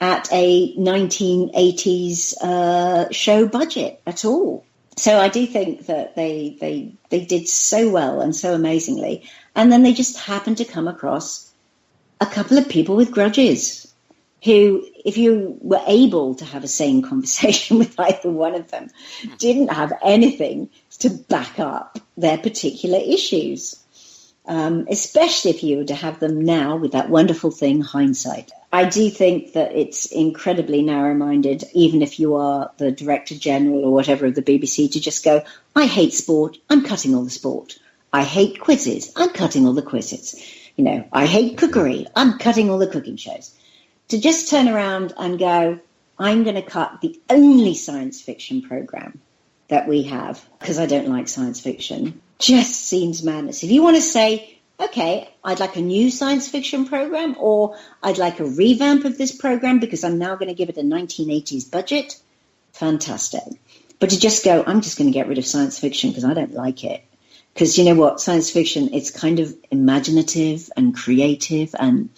at a 1980s show budget at all. So I do think that they did so well and so amazingly. And then they just happened to come across a couple of people with grudges who, if you were able to have a sane conversation with either one of them, didn't have anything to back up their particular issues, especially if you were to have them now with that wonderful thing, hindsight. I do think that it's incredibly narrow-minded, even if you are the Director General or whatever of the BBC, to just go, I hate sport, I'm cutting all the sport. I hate quizzes, I'm cutting all the quizzes. I hate cookery, I'm cutting all the cooking shows. To just turn around and go, I'm going to cut the only science fiction program that we have, because I don't like science fiction, just seems madness. If you want to say, okay, I'd like a new science fiction program, or I'd like a revamp of this program because I'm now going to give it a 1980s budget, fantastic. But to just go, I'm just going to get rid of science fiction because I don't like it. Because you know what, science fiction, it's kind of imaginative and creative, and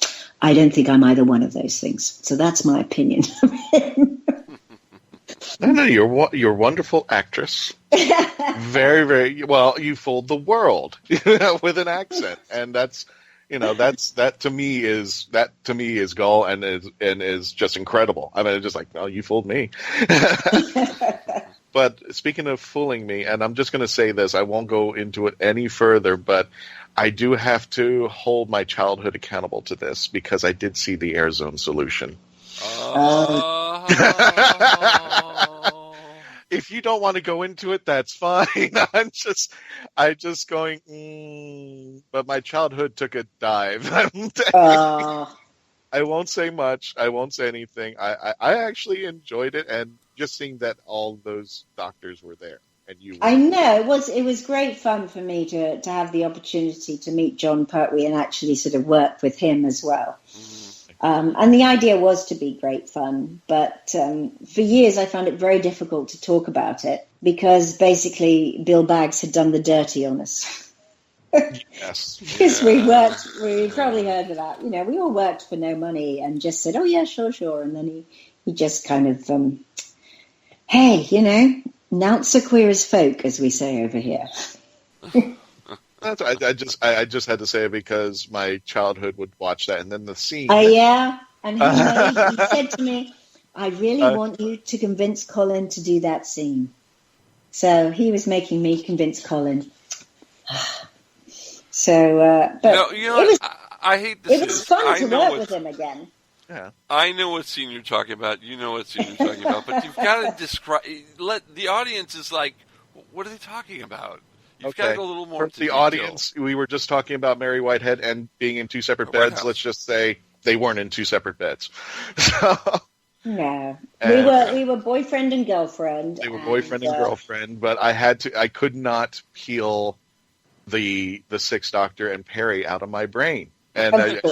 I don't think I'm either one of those things. So that's my opinion. No, you're a wonderful actress. Very, very well. You fooled the world with an accent, and that to me is goal and is just incredible. I mean, it's just like, well, you fooled me. But speaking of fooling me, and I'm just going to say this, I won't go into it any further, but I do have to hold my childhood accountable to this because I did see the Air Zone Solution. If you don't want to go into it, that's fine. I just going, but my childhood took a dive. I won't say much. I won't say anything. I actually enjoyed it, and just seeing that all those doctors were there and you. I know it was great fun for me to have the opportunity to meet John Pertwee and actually sort of work with him as well. And the idea was to be great fun, but for years I found it very difficult to talk about it because basically Bill Baggs had done the dirty on us. Yes. Because we probably heard of that. We all worked for no money and just said, oh, yeah, sure. And then he just kind of, hey, noughts are queer as folk, as we say over here. I just had to say it because my childhood would watch that, and then the scene. Oh, yeah. And he said to me, I really want you to convince Colin to do that scene. So he was making me convince Colin. So, but I hate this. It was fun to work with him again. Yeah. I know what scene you're talking about. You know what scene you're talking about. But you've got to describe. Let the audience is like, what are they talking about? You've got to go a little more. For the audience, we were just talking about Mary Whitehead and being in two separate beds. Let's just say they weren't in two separate beds. No, we were boyfriend and girlfriend. They were boyfriend and girlfriend, but I could not peel the Sixth Doctor and Peri out of my brain, and that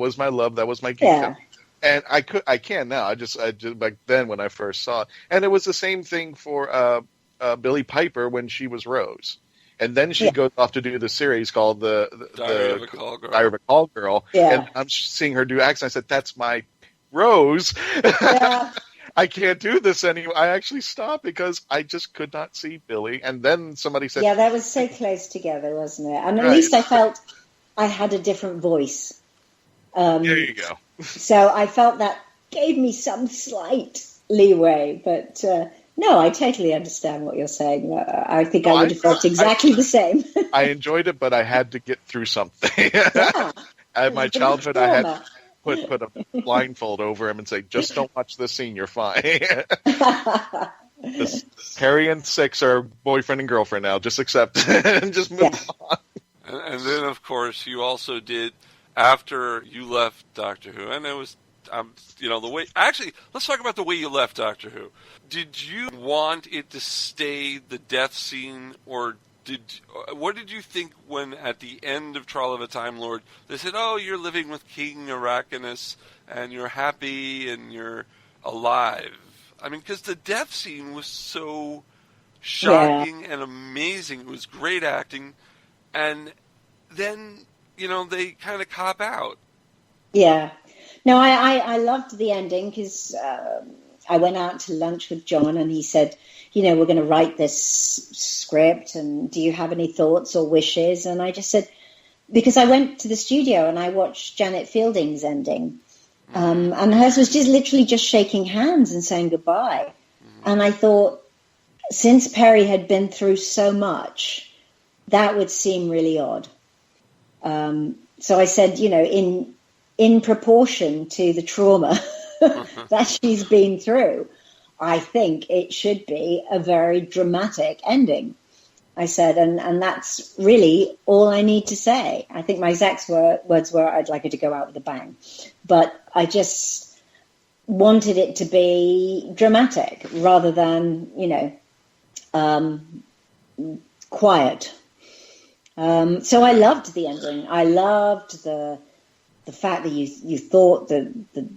was my love, that was my geek, and I can now. I just back then when I first saw it, and it was the same thing for Billie Piper when she was Rose, and then she goes off to do the series called the Diary of a Call Girl, and I'm seeing her do accents. I said, that's my Rose. Yeah. I can't do this anymore. I actually stopped because I just could not see Billy. And then somebody said... Yeah, that was so close together, wasn't it? And at least I felt I had a different voice. There you go. So I felt that gave me some slight leeway. But no, I totally understand what you're saying. I think I would have felt exactly the same. I enjoyed it, but I had to get through something. At my childhood, I had... Put a blindfold over him and say, just don't watch this scene, you're fine. Peri and Six are boyfriend and girlfriend now. Just accept it and just move on. And then, of course, you also did, after you left Doctor Who, and it was, the way... Actually, let's talk about the way you left Doctor Who. Did you want it to stay the death scene, or... What did you think when, at the end of Trial of a Time Lord, they said, oh, you're living with King Arrakis, and you're happy, and you're alive? I mean, because the death scene was so shocking and amazing. It was great acting. And then, they kind of cop out. Yeah. No, I loved the ending, because I went out to lunch with John, and he said... we're going to write this script, and do you have any thoughts or wishes? And I just said, because I went to the studio and I watched Janet Fielding's ending, and hers was just literally just shaking hands and saying goodbye. And I thought, since Peri had been through so much, that would seem really odd. So I said, in proportion to the trauma that she's been through, I think it should be a very dramatic ending. I said, and that's really all I need to say. I think my exact words were, I'd like her to go out with a bang. But I just wanted it to be dramatic rather than, quiet. So I loved the ending. I loved the fact that you thought the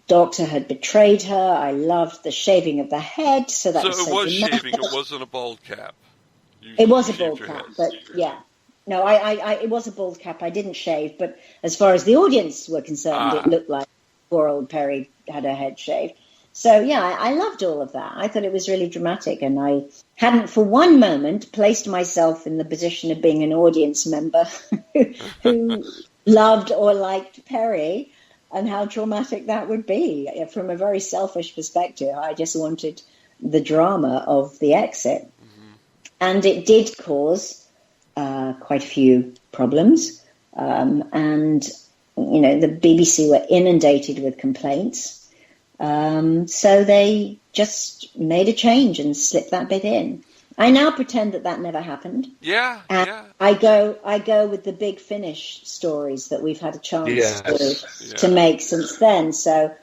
Doctor had betrayed her. I loved the shaving of the head. So that was it was shaving. It wasn't a bald cap. It was a bald cap, but yeah. No, I it was a bald cap. I didn't shave, but as far as the audience were concerned, it looked like poor old Peri had her head shaved. So yeah, I loved all of that. I thought it was really dramatic, and I hadn't for one moment placed myself in the position of being an audience member who loved or liked Peri, and how traumatic that would be. From a very selfish perspective, I just wanted the drama of the exit. Mm-hmm. And it did cause quite a few problems. And, the BBC were inundated with complaints. So they just made a change and slipped that bit in. I now pretend that never happened. Yeah, and I go with the Big Finish stories that we've had a chance to make since then. So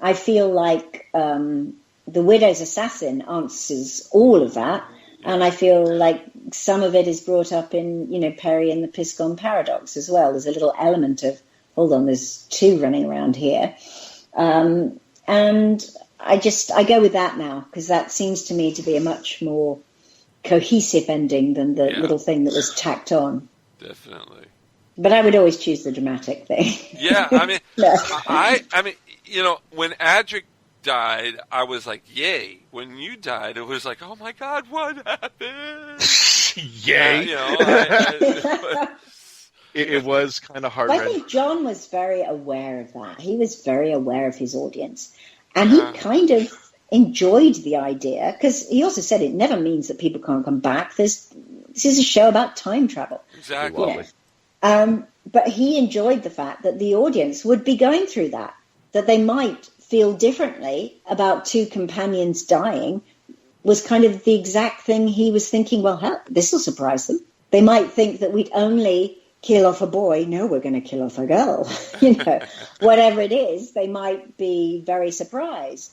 I feel like The Widow's Assassin answers all of that, And I feel like some of it is brought up in, Peri and the Piscon paradox as well. There's a little element of, hold on, there's two running around here. And I go with that now, because that seems to me to be a much more cohesive ending than the little thing that was tacked on. Definitely. But I would always choose the dramatic thing. Yeah, I mean, I mean, when Adric died, I was like, yay. When you died, it was like, oh my God, what happened? Yay. It was kind of hard. I think John was very aware of that. He was very aware of his audience. And he kind of enjoyed the idea, because he also said it never means that people can't come back. This is a show about time travel. Exactly. But he enjoyed the fact that the audience would be going through that they might feel differently about two companions dying was kind of the exact thing he was thinking, well, hell, this will surprise them. They might think that we'd only kill off a boy. No, we're going to kill off a girl. Whatever it is, they might be very surprised.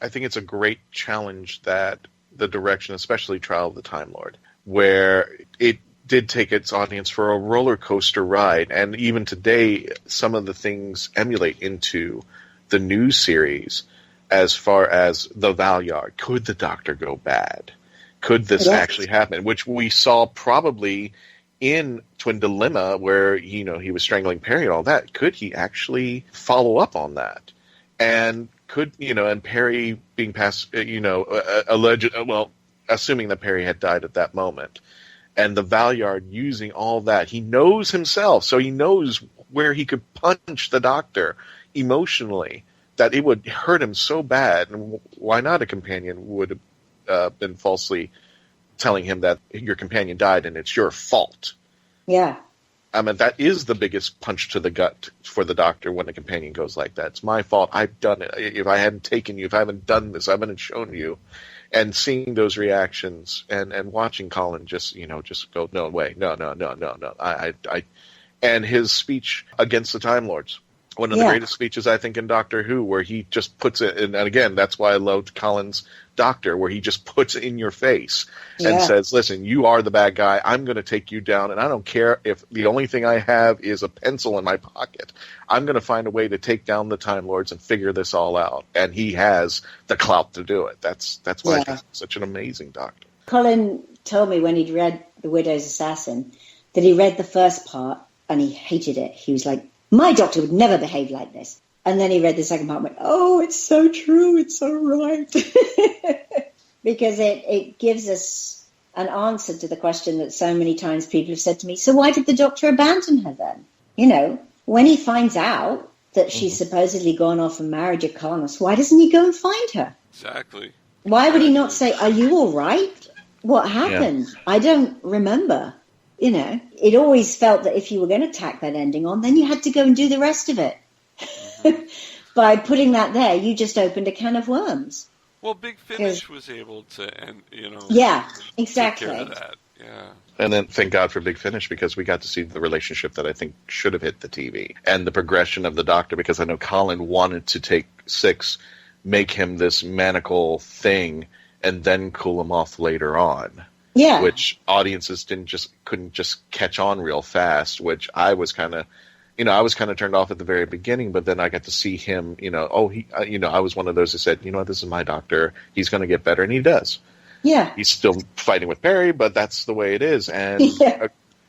I think it's a great challenge that the direction, especially Trial of the Time Lord, where it did take its audience for a roller coaster ride. And even today, some of the things emulate into the new series as far as the Valyard. Could the Doctor go bad? Could this actually happen? Which we saw probably in Twin Dilemma, where, he was strangling Peri and all that. Could he actually follow up on that? And could, and Peri being passed, alleged, assuming that Peri had died at that moment, and the Valyard using all that, he knows himself, so he knows where he could punch the Doctor emotionally, that it would hurt him so bad. And why not a companion would have been falsely telling him that your companion died and it's your fault? Yeah. I mean, that is the biggest punch to the gut for the Doctor when a companion goes like that. It's my fault. I've done it. If I hadn't taken you, if I haven't done this, I haven't shown you. And seeing those reactions and watching Colin just go, no way, no. And his speech against the Time Lords, one of the greatest speeches, I think, in Doctor Who, where he just puts it in, and again, that's why I loved Colin's Doctor, where he just puts it in your face and says, listen, you are the bad guy. I'm going to take you down, and I don't care if the only thing I have is a pencil in my pocket. I'm going to find a way to take down the Time Lords and figure this all out. And he has the clout to do it. That's why I think he's such an amazing Doctor. Colin told me when he'd read The Widow's Assassin that he read the first part and he hated it. He was like, my Doctor would never behave like this. And then he read the second part and went, oh, it's so true, it's so right. Because it gives us an answer to the question that so many times people have said to me, so why did the Doctor abandon her then? When he finds out that she's supposedly gone off and married Jacquemus, why doesn't he go and find her? Exactly. Why would he not say, are you all right? What happened? Yeah. I don't remember. It always felt that if you were going to tack that ending on, then you had to go and do the rest of it. By putting that there, you just opened a can of worms. Well, Big Finish was able to, yeah, exactly. Take care of that. Yeah. And then thank God for Big Finish, because we got to see the relationship that I think should have hit the TV, and the progression of the Doctor, because I know Colin wanted to take Six, make him this maniacal thing, and then cool him off later on. Yeah. Which audiences couldn't just catch on real fast, which I was kind of, I was kind of turned off at the very beginning, but then I got to see him, I was one of those who said, this is my Doctor. He's going to get better, and he does. Yeah. He's still fighting with Peri, but that's the way it is. And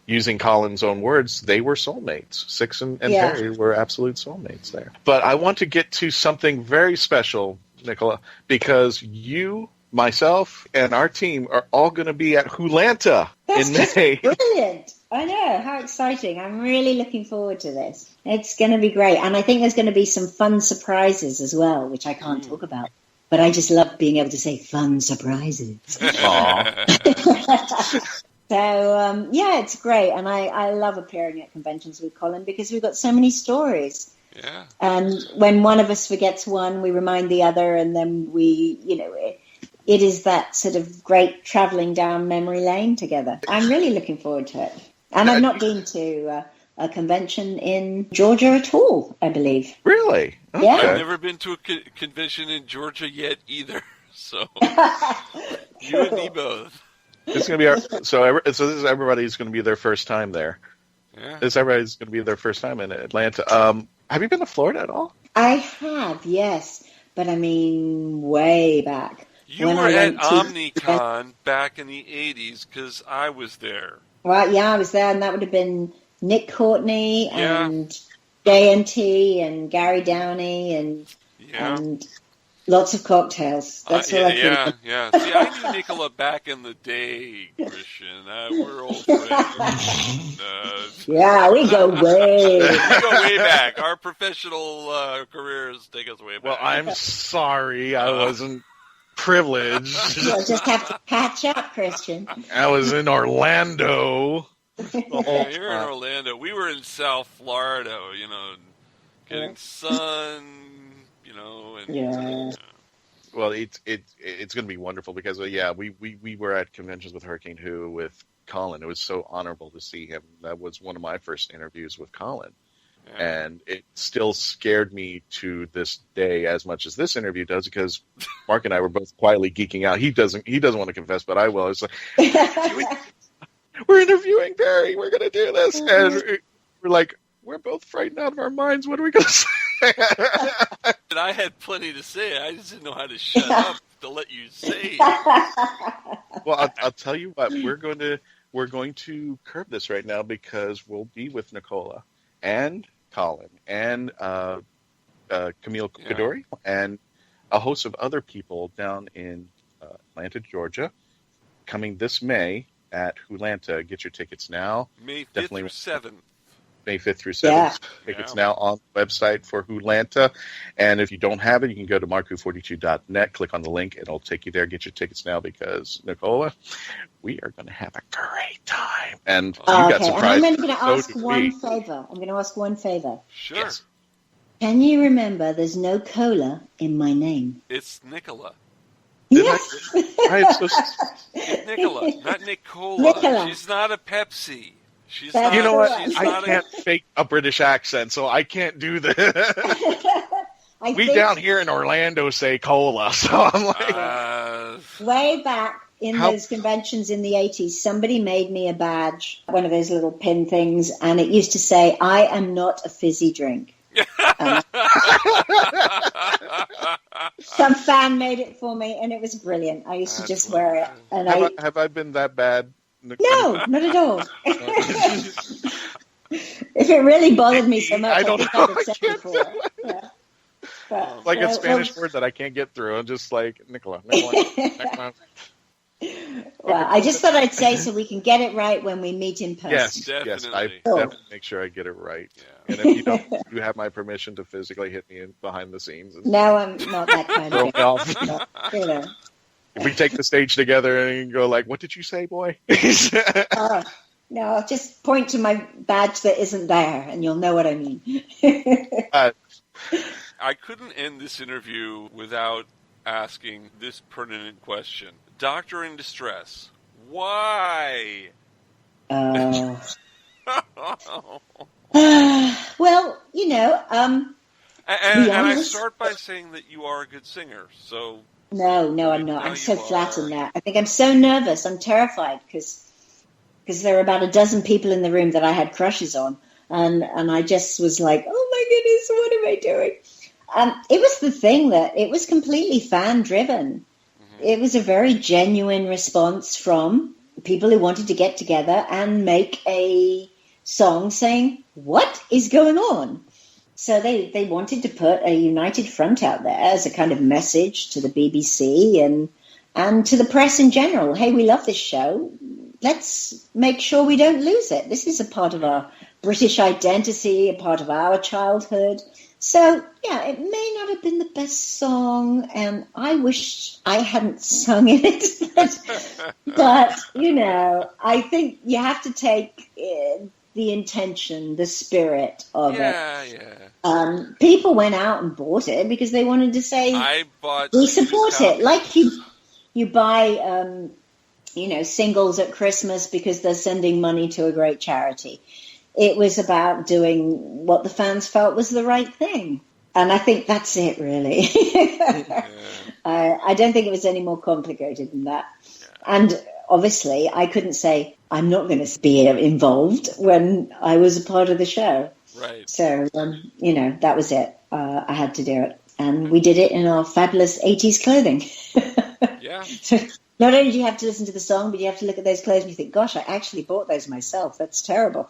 using Colin's own words, they were soulmates. Six and Peri were absolute soulmates there. But I want to get to something very special, Nicola, because you, myself, and our team are all going to be at Hulanta in May. Brilliant. I know. How exciting. I'm really looking forward to this. It's going to be great. And I think there's going to be some fun surprises as well, which I can't talk about. But I just love being able to say fun surprises. So, it's great. And I love appearing at conventions with Colin because we've got so many stories. Yeah. And when one of us forgets one, we remind the other, and then we, it is that sort of great traveling down memory lane together. I'm really looking forward to it. And I've not been to a convention in Georgia at all, I believe. Really? Okay. Yeah. I've never been to a convention in Georgia yet either. So you and me both. It's going to be so this is everybody's going to be their first time there. Yeah. Everybody's going to be their first time in Atlanta. Have you been to Florida at all? I have, yes, but I mean way back. You were at OmniCon back in the 80s because I was there. Well, yeah, I was there, and that would have been Nick Courtney and JNT and Gary Downey and lots of cocktails. That's what I think. Yeah. See, I knew Nicola back in the day, Christian. We're old friends. Yeah, we go way. We go way back. Our professional careers take us way back. Well, I'm sorry, I wasn't privileged. You'll just have to catch up, Christian. I was in Orlando. Yeah, you're in Orlando. We were in South Florida, getting sun, and Well, it's going to be wonderful because we were at conventions with Hurricane Who with Colin. It was so honorable to see him. That was one of my first interviews with Colin, and it still scared me to this day as much as this interview does because Mark and I were both quietly geeking out. He doesn't want to confess, but I will. It's like we're interviewing Peri. We're going to do this, and we're like, we're both frightened out of our minds. What are we going to say? And I had plenty to say. I just didn't know how to shut up to let you say it. Well, I'll tell you what. We're going to curb this right now because we'll be with Nicola and Colin and Camille Kaduri and a host of other people down in Atlanta, Georgia, coming this May at Wholanta. Get your tickets now. May 5th through 7th. May 5th through 7th. Tickets now on the website for Wholanta. And if you don't have it, you can go to marku42.net, click on the link, and it'll take you there. Get your tickets now because, Nicola, we are going to have a great time. And you got surprised. I'm going to ask one favor. I'm going to ask one favor. Sure. Yes. Can you remember there's no cola in my name? It's Nicola. Yes. Nicola, not Nicola. Nicola. She's not a Pepsi. She's That's not, You know what? she's I not can't fake a British accent, so I can't do that. We think down here in Orlando say cola, so I'm like... way back in those conventions in the 80s, somebody made me a badge, one of those little pin things, and it used to say, I am not a fizzy drink. Some fan made it for me, and it was brilliant. I used to just wear it. And have I been that bad? No, not at all. If it really bothered me so much, I think I'd have said before. Yeah. But, like a Spanish word that I can't get through. I'm just like, Nicola. Well, I just thought I'd say so we can get it right when we meet in person. Yes, Definitely. I definitely make sure I get it right. Yeah. And if you don't, you have my permission to physically hit me in behind the scenes. No, I'm not that kind of thing. If we take the stage together and go like, what did you say, boy? No, I'll just point to my badge that isn't there, and you'll know what I mean. I couldn't end this interview without asking this pertinent question. Doctor in distress. Why? Well, And I start by saying that you are a good singer, so... No, I'm not. I'm so flat on that. I think I'm so nervous. I'm terrified because there were about a dozen people in the room that I had crushes on. And I just was like, oh, my goodness, what am I doing? It was the thing that it was completely fan-driven. Mm-hmm. It was a very genuine response from people who wanted to get together and make a song saying, what is going on? So they wanted to put a united front out there as a kind of message to the BBC and to the press in general. Hey, we love this show. Let's make sure we don't lose it. This is a part of our British identity, a part of our childhood. So, yeah, it may not have been the best song, and I wish I hadn't sung it. But, I think you have to take the intention, the spirit of it. Yeah. People went out and bought it because they wanted to say, we support it. Like you buy, singles at Christmas because they're sending money to a great charity. It was about doing what the fans felt was the right thing. And I think that's it, really. I don't think it was any more complicated than that. Yeah. And obviously I couldn't say I'm not going to be involved when I was a part of the show. Right. So, that was it. I had to do it. And we did it in our fabulous 80s clothing. Yeah. So not only do you have to listen to the song, but you have to look at those clothes and you think, gosh, I actually bought those myself. That's terrible.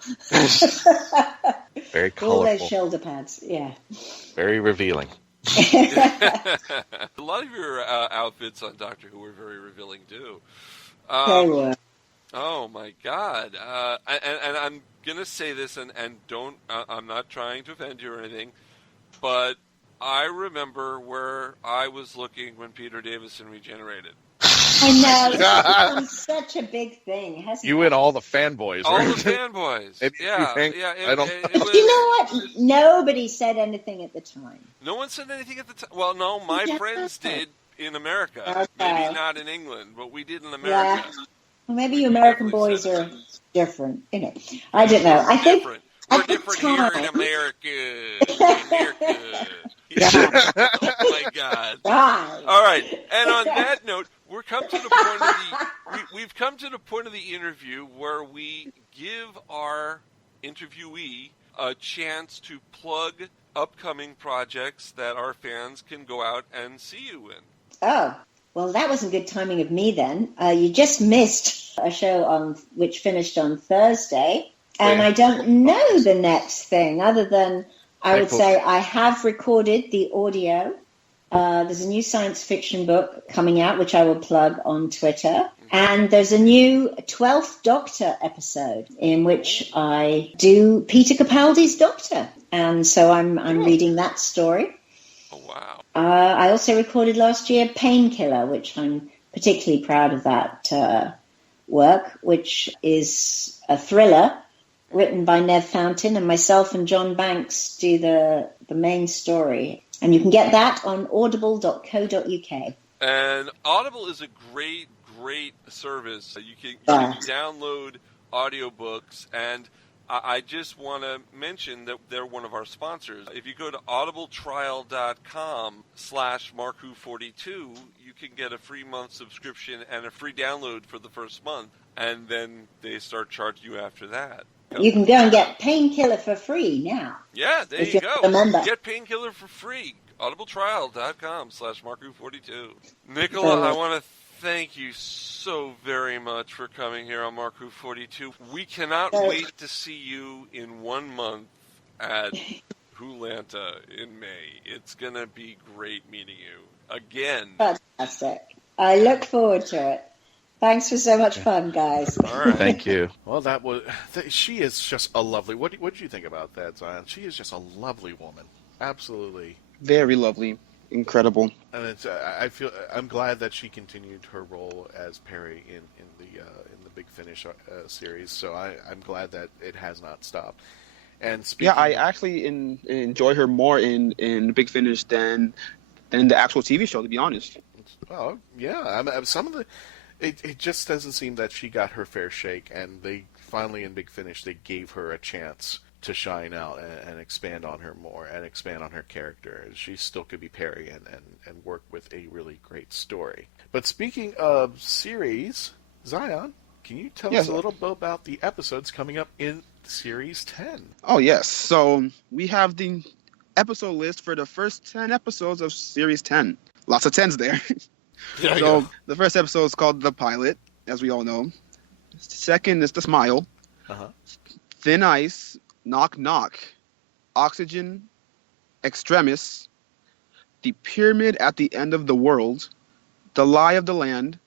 Very colorful. All those shoulder pads, yeah. Very revealing. A lot of your outfits on Doctor Who were very revealing, too. They were. Oh, my God. And I'm going to say this, and don't, I'm not trying to offend you or anything, but I remember where I was looking when Peter Davison regenerated. I know. It's become such a big thing, hasn't it? You and all the fanboys. All right? the fanboys. Yeah. I don't. You know what? Nobody said anything at the time. No one said anything at the time. Well, no, my friends did in America. Okay. Maybe not in England, but we did in America. Yeah. Well, maybe you American boys are different. I don't know. I think we're different here in America. Oh my God! All right, and on that note, we've come to the point of the interview where we give our interviewee a chance to plug upcoming projects that our fans can go out and see you in. Oh, well, that wasn't good timing of me then. You just missed a show which finished on Thursday, and I don't know the next thing other than I would say I have recorded the audio. There's a new science fiction book coming out, which I will plug on Twitter. And there's a new 12th Doctor episode in which I do Peter Capaldi's Doctor. And so I'm reading that story. Oh, wow. I also recorded last year Painkiller, which I'm particularly proud of that work, which is a thriller written by Nev Fountain, and myself and John Banks do the main story. And you can get that on audible.co.uk. And Audible is a great service. You can download audiobooks, and I just want to mention that they're one of our sponsors. If you go to audibletrial.com/Marku42, you can get a free month subscription and a free download for the first month, and then they start charging you after that. You can go and get Painkiller for free now. Yeah, there you go. Remember. Get Painkiller for free. audibletrial.com/Marku42. Nicola, I want to thank you so very much for coming here on Marku42. We cannot wait to see you in 1 month at Wholanta in May. It's going to be great meeting you again. Fantastic. I look forward to it. Thanks for so much fun, guys. All right. Thank you. Well, she is just a lovely. What did you think about that, Zion? She is just a lovely woman. Absolutely. Very lovely. Incredible. And I'm glad that she continued her role as Peri in the Big Finish series. So I'm glad that it has not stopped. And I actually enjoy her more in Big Finish than the actual TV show, to be honest. Oh yeah, some of the. It just doesn't seem that she got her fair shake, and they finally in Big Finish they gave her a chance to shine out and expand on her more and expand on her character. She still could be Peri and work with a really great story. But speaking of series, Zion, can you tell us a little bit about the episodes coming up in Series 10? Oh, yes. So we have the episode list for the first 10 episodes of Series 10. Lots of 10s there. So the first episode is called The Pilot, as we all know. Second is The Smile. Thin Ice, Knock Knock, Oxygen, Extremis, The Pyramid at the End of the World, The Lie of the Land,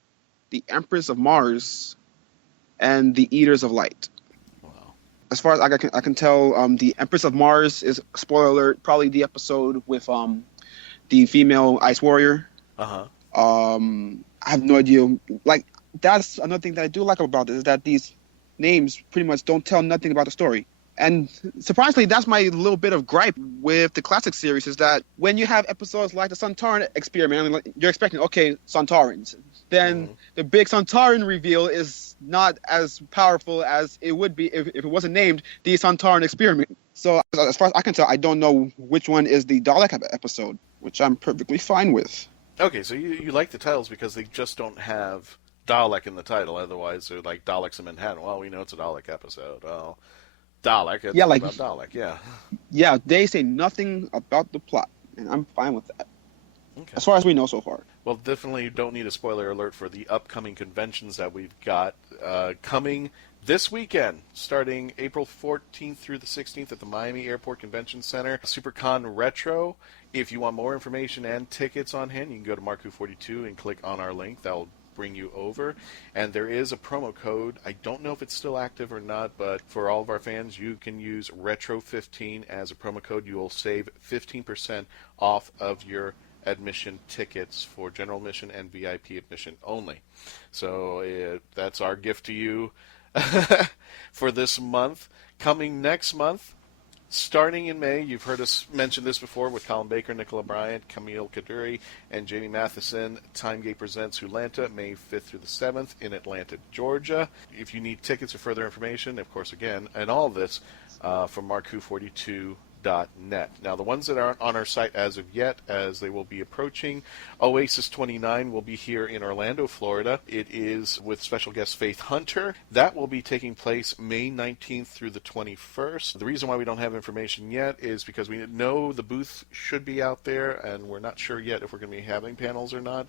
The Empress of Mars, and The Eaters of Light. Wow. As far as I can tell, The Empress of Mars is, spoiler alert, probably the episode with the female ice warrior. I have no idea. Like, that's another thing that I do like about this, is that these names pretty much don't tell nothing about the story. And surprisingly, that's my little bit of gripe with the classic series, is that when you have episodes like the Sontaran experiment, you're expecting, okay, Sontarans. Then the big Sontaran reveal is not as powerful as it would be if it wasn't named the Sontaran experiment. So as far as I can tell, I don't know which one is the Dalek episode, which I'm perfectly fine with. Okay, so you like the titles because they just don't have Dalek in the title. Otherwise, they're like Daleks in Manhattan. Well, we know it's a Dalek episode. Well, Dalek, it's about Dalek, yeah. Yeah, they say nothing about the plot, and I'm fine with that. Okay. As far as we know so far. Well, definitely don't need a spoiler alert for the upcoming conventions that we've got coming this weekend, starting April 14th through the 16th at the Miami Airport Convention Center. SuperCon Retro. If you want more information and tickets on hand, you can go to Marku42 and click on our link. That'll bring you over. And there is a promo code. I don't know if it's still active or not, but for all of our fans, you can use Retro15 as a promo code. You will save 15% off of your admission tickets for general admission and VIP admission only. So that's our gift to you for this month. Coming next month, starting in May, you've heard us mention this before with Colin Baker, Nicola Bryant, Camille Kaduri, and Jamie Matheson. Timegate presents Hulanta, May 5th through the 7th in Atlanta, Georgia. If you need tickets or further information, of course, again, and all of this from Marku42.net. Now, the ones that aren't on our site as of yet, as they will be approaching, Oasis 29 will be here in Orlando, Florida. It is with special guest Faith Hunter. That will be taking place May 19th through the 21st. The reason why we don't have information yet is because we know the booth should be out there, and we're not sure yet if we're going to be having panels or not.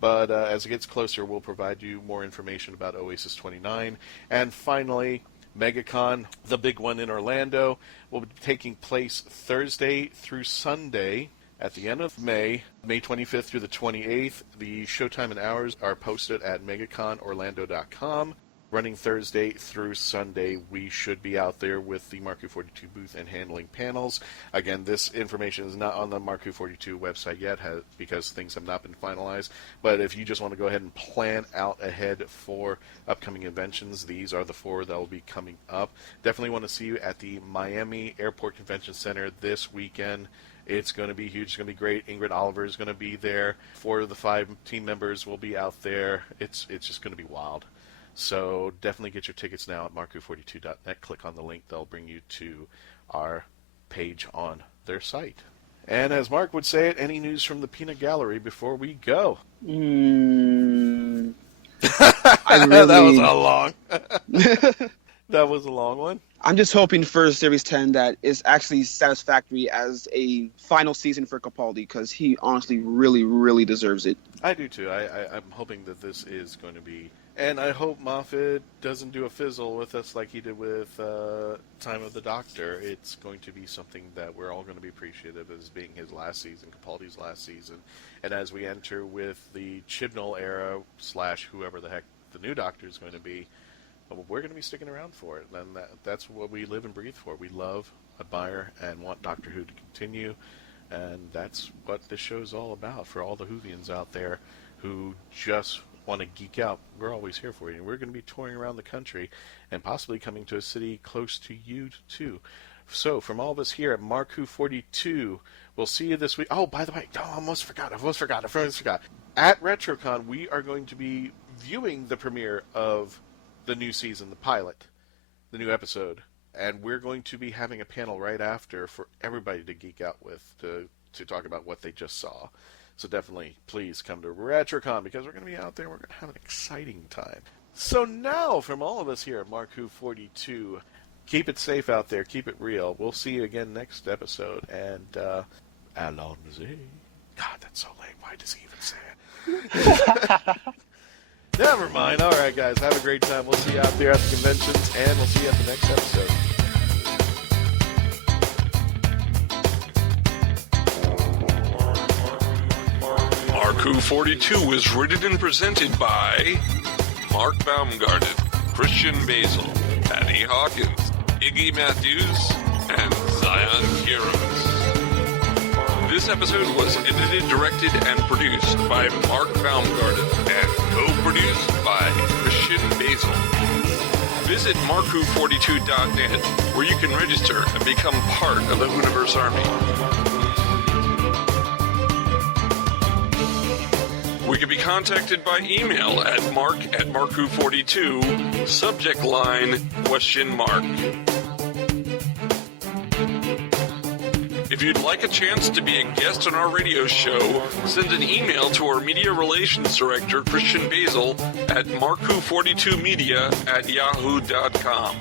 But as it gets closer, we'll provide you more information about Oasis 29. And finally, MegaCon, the big one in Orlando, will be taking place Thursday through Sunday at the end of May, May 25th through the 28th. The showtime and hours are posted at megaconorlando.com. Running Thursday through Sunday, we should be out there with the Marku42 booth and handling panels. Again, this information is not on the Marku42 website yet because things have not been finalized. But if you just want to go ahead and plan out ahead for upcoming conventions, these are the 4 that will be coming up. Definitely want to see you at the Miami Airport Convention Center this weekend. It's going to be huge. It's going to be great. Ingrid Oliver is going to be there. 4 of the 5 team members will be out there. It's just going to be wild. So definitely get your tickets now at Marku42.net. Click on the link. They'll bring you to our page on their site. And as Mark would say it, any news from the Peanut Gallery before we go? That was a long... That was a long one. I'm just hoping for Series 10 that is actually satisfactory as a final season for Capaldi, because he honestly really, really deserves it. I do too. I'm hoping that this is going to be... And I hope Moffat doesn't do a fizzle with us like he did with Time of the Doctor. It's going to be something that we're all going to be appreciative as being his last season, Capaldi's last season. And as we enter with the Chibnall era / whoever the heck the new Doctor is going to be, we're going to be sticking around for it. And that's what we live and breathe for. We love, admire, and want Doctor Who to continue. And that's what this show's all about. For all the Whovians out there who just want to geek out, we're always here for you. And we're going to be touring around the country and possibly coming to a city close to you too. So from all of us here at Marku42, we'll see you this week. Oh, by the way, I almost forgot. At RetroCon, we are going to be viewing the premiere of the new season, the pilot, the new episode. And we're going to be having a panel right after for everybody to geek out with, to talk about what they just saw. So definitely, please come to RetroCon, because we're going to be out there. We're going to have an exciting time. So now, from all of us here at Marku42, keep it safe out there. Keep it real. We'll see you again next episode. And, allons-y. God, that's so lame. Why does he even say it? Never mind. All right, guys. Have a great time. We'll see you out there at the conventions, and we'll see you at the next episode. Marku42 was written and presented by Mark Baumgarten, Christian Basil, Patty Hawkins, Iggy Matthews, and Zion Kiros. This episode was edited, directed, and produced by Mark Baumgarten and co-produced by Christian Basil. Visit Marku42.net, where you can register and become part of the Hooniverse Army. We can be contacted by email at mark@marku42, subject line, ? If If you'd like a chance to be a guest on our radio show, send an email to our Media Relations Director, Christian Basil, at marku42media@yahoo.com.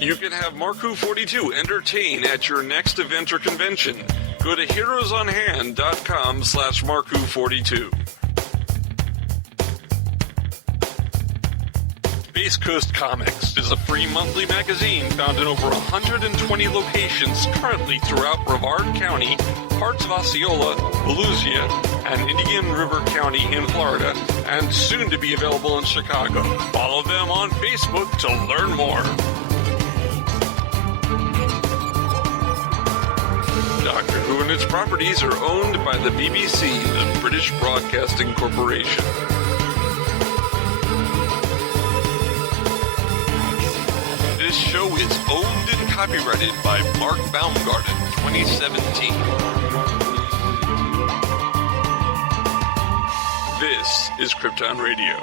You can have Marku42 entertain at your next event or convention. Go to heroesonhand.com/Marku42. Space Coast Comics is a free monthly magazine found in over 120 locations currently throughout Brevard County, parts of Osceola, Volusia, and Indian River County in Florida, and soon to be available in Chicago. Follow them on Facebook to learn more. Doctor Who and its properties are owned by the BBC, the British Broadcasting Corporation. This show is owned and copyrighted by Mark Baumgarten, 2017. This is Krypton Radio.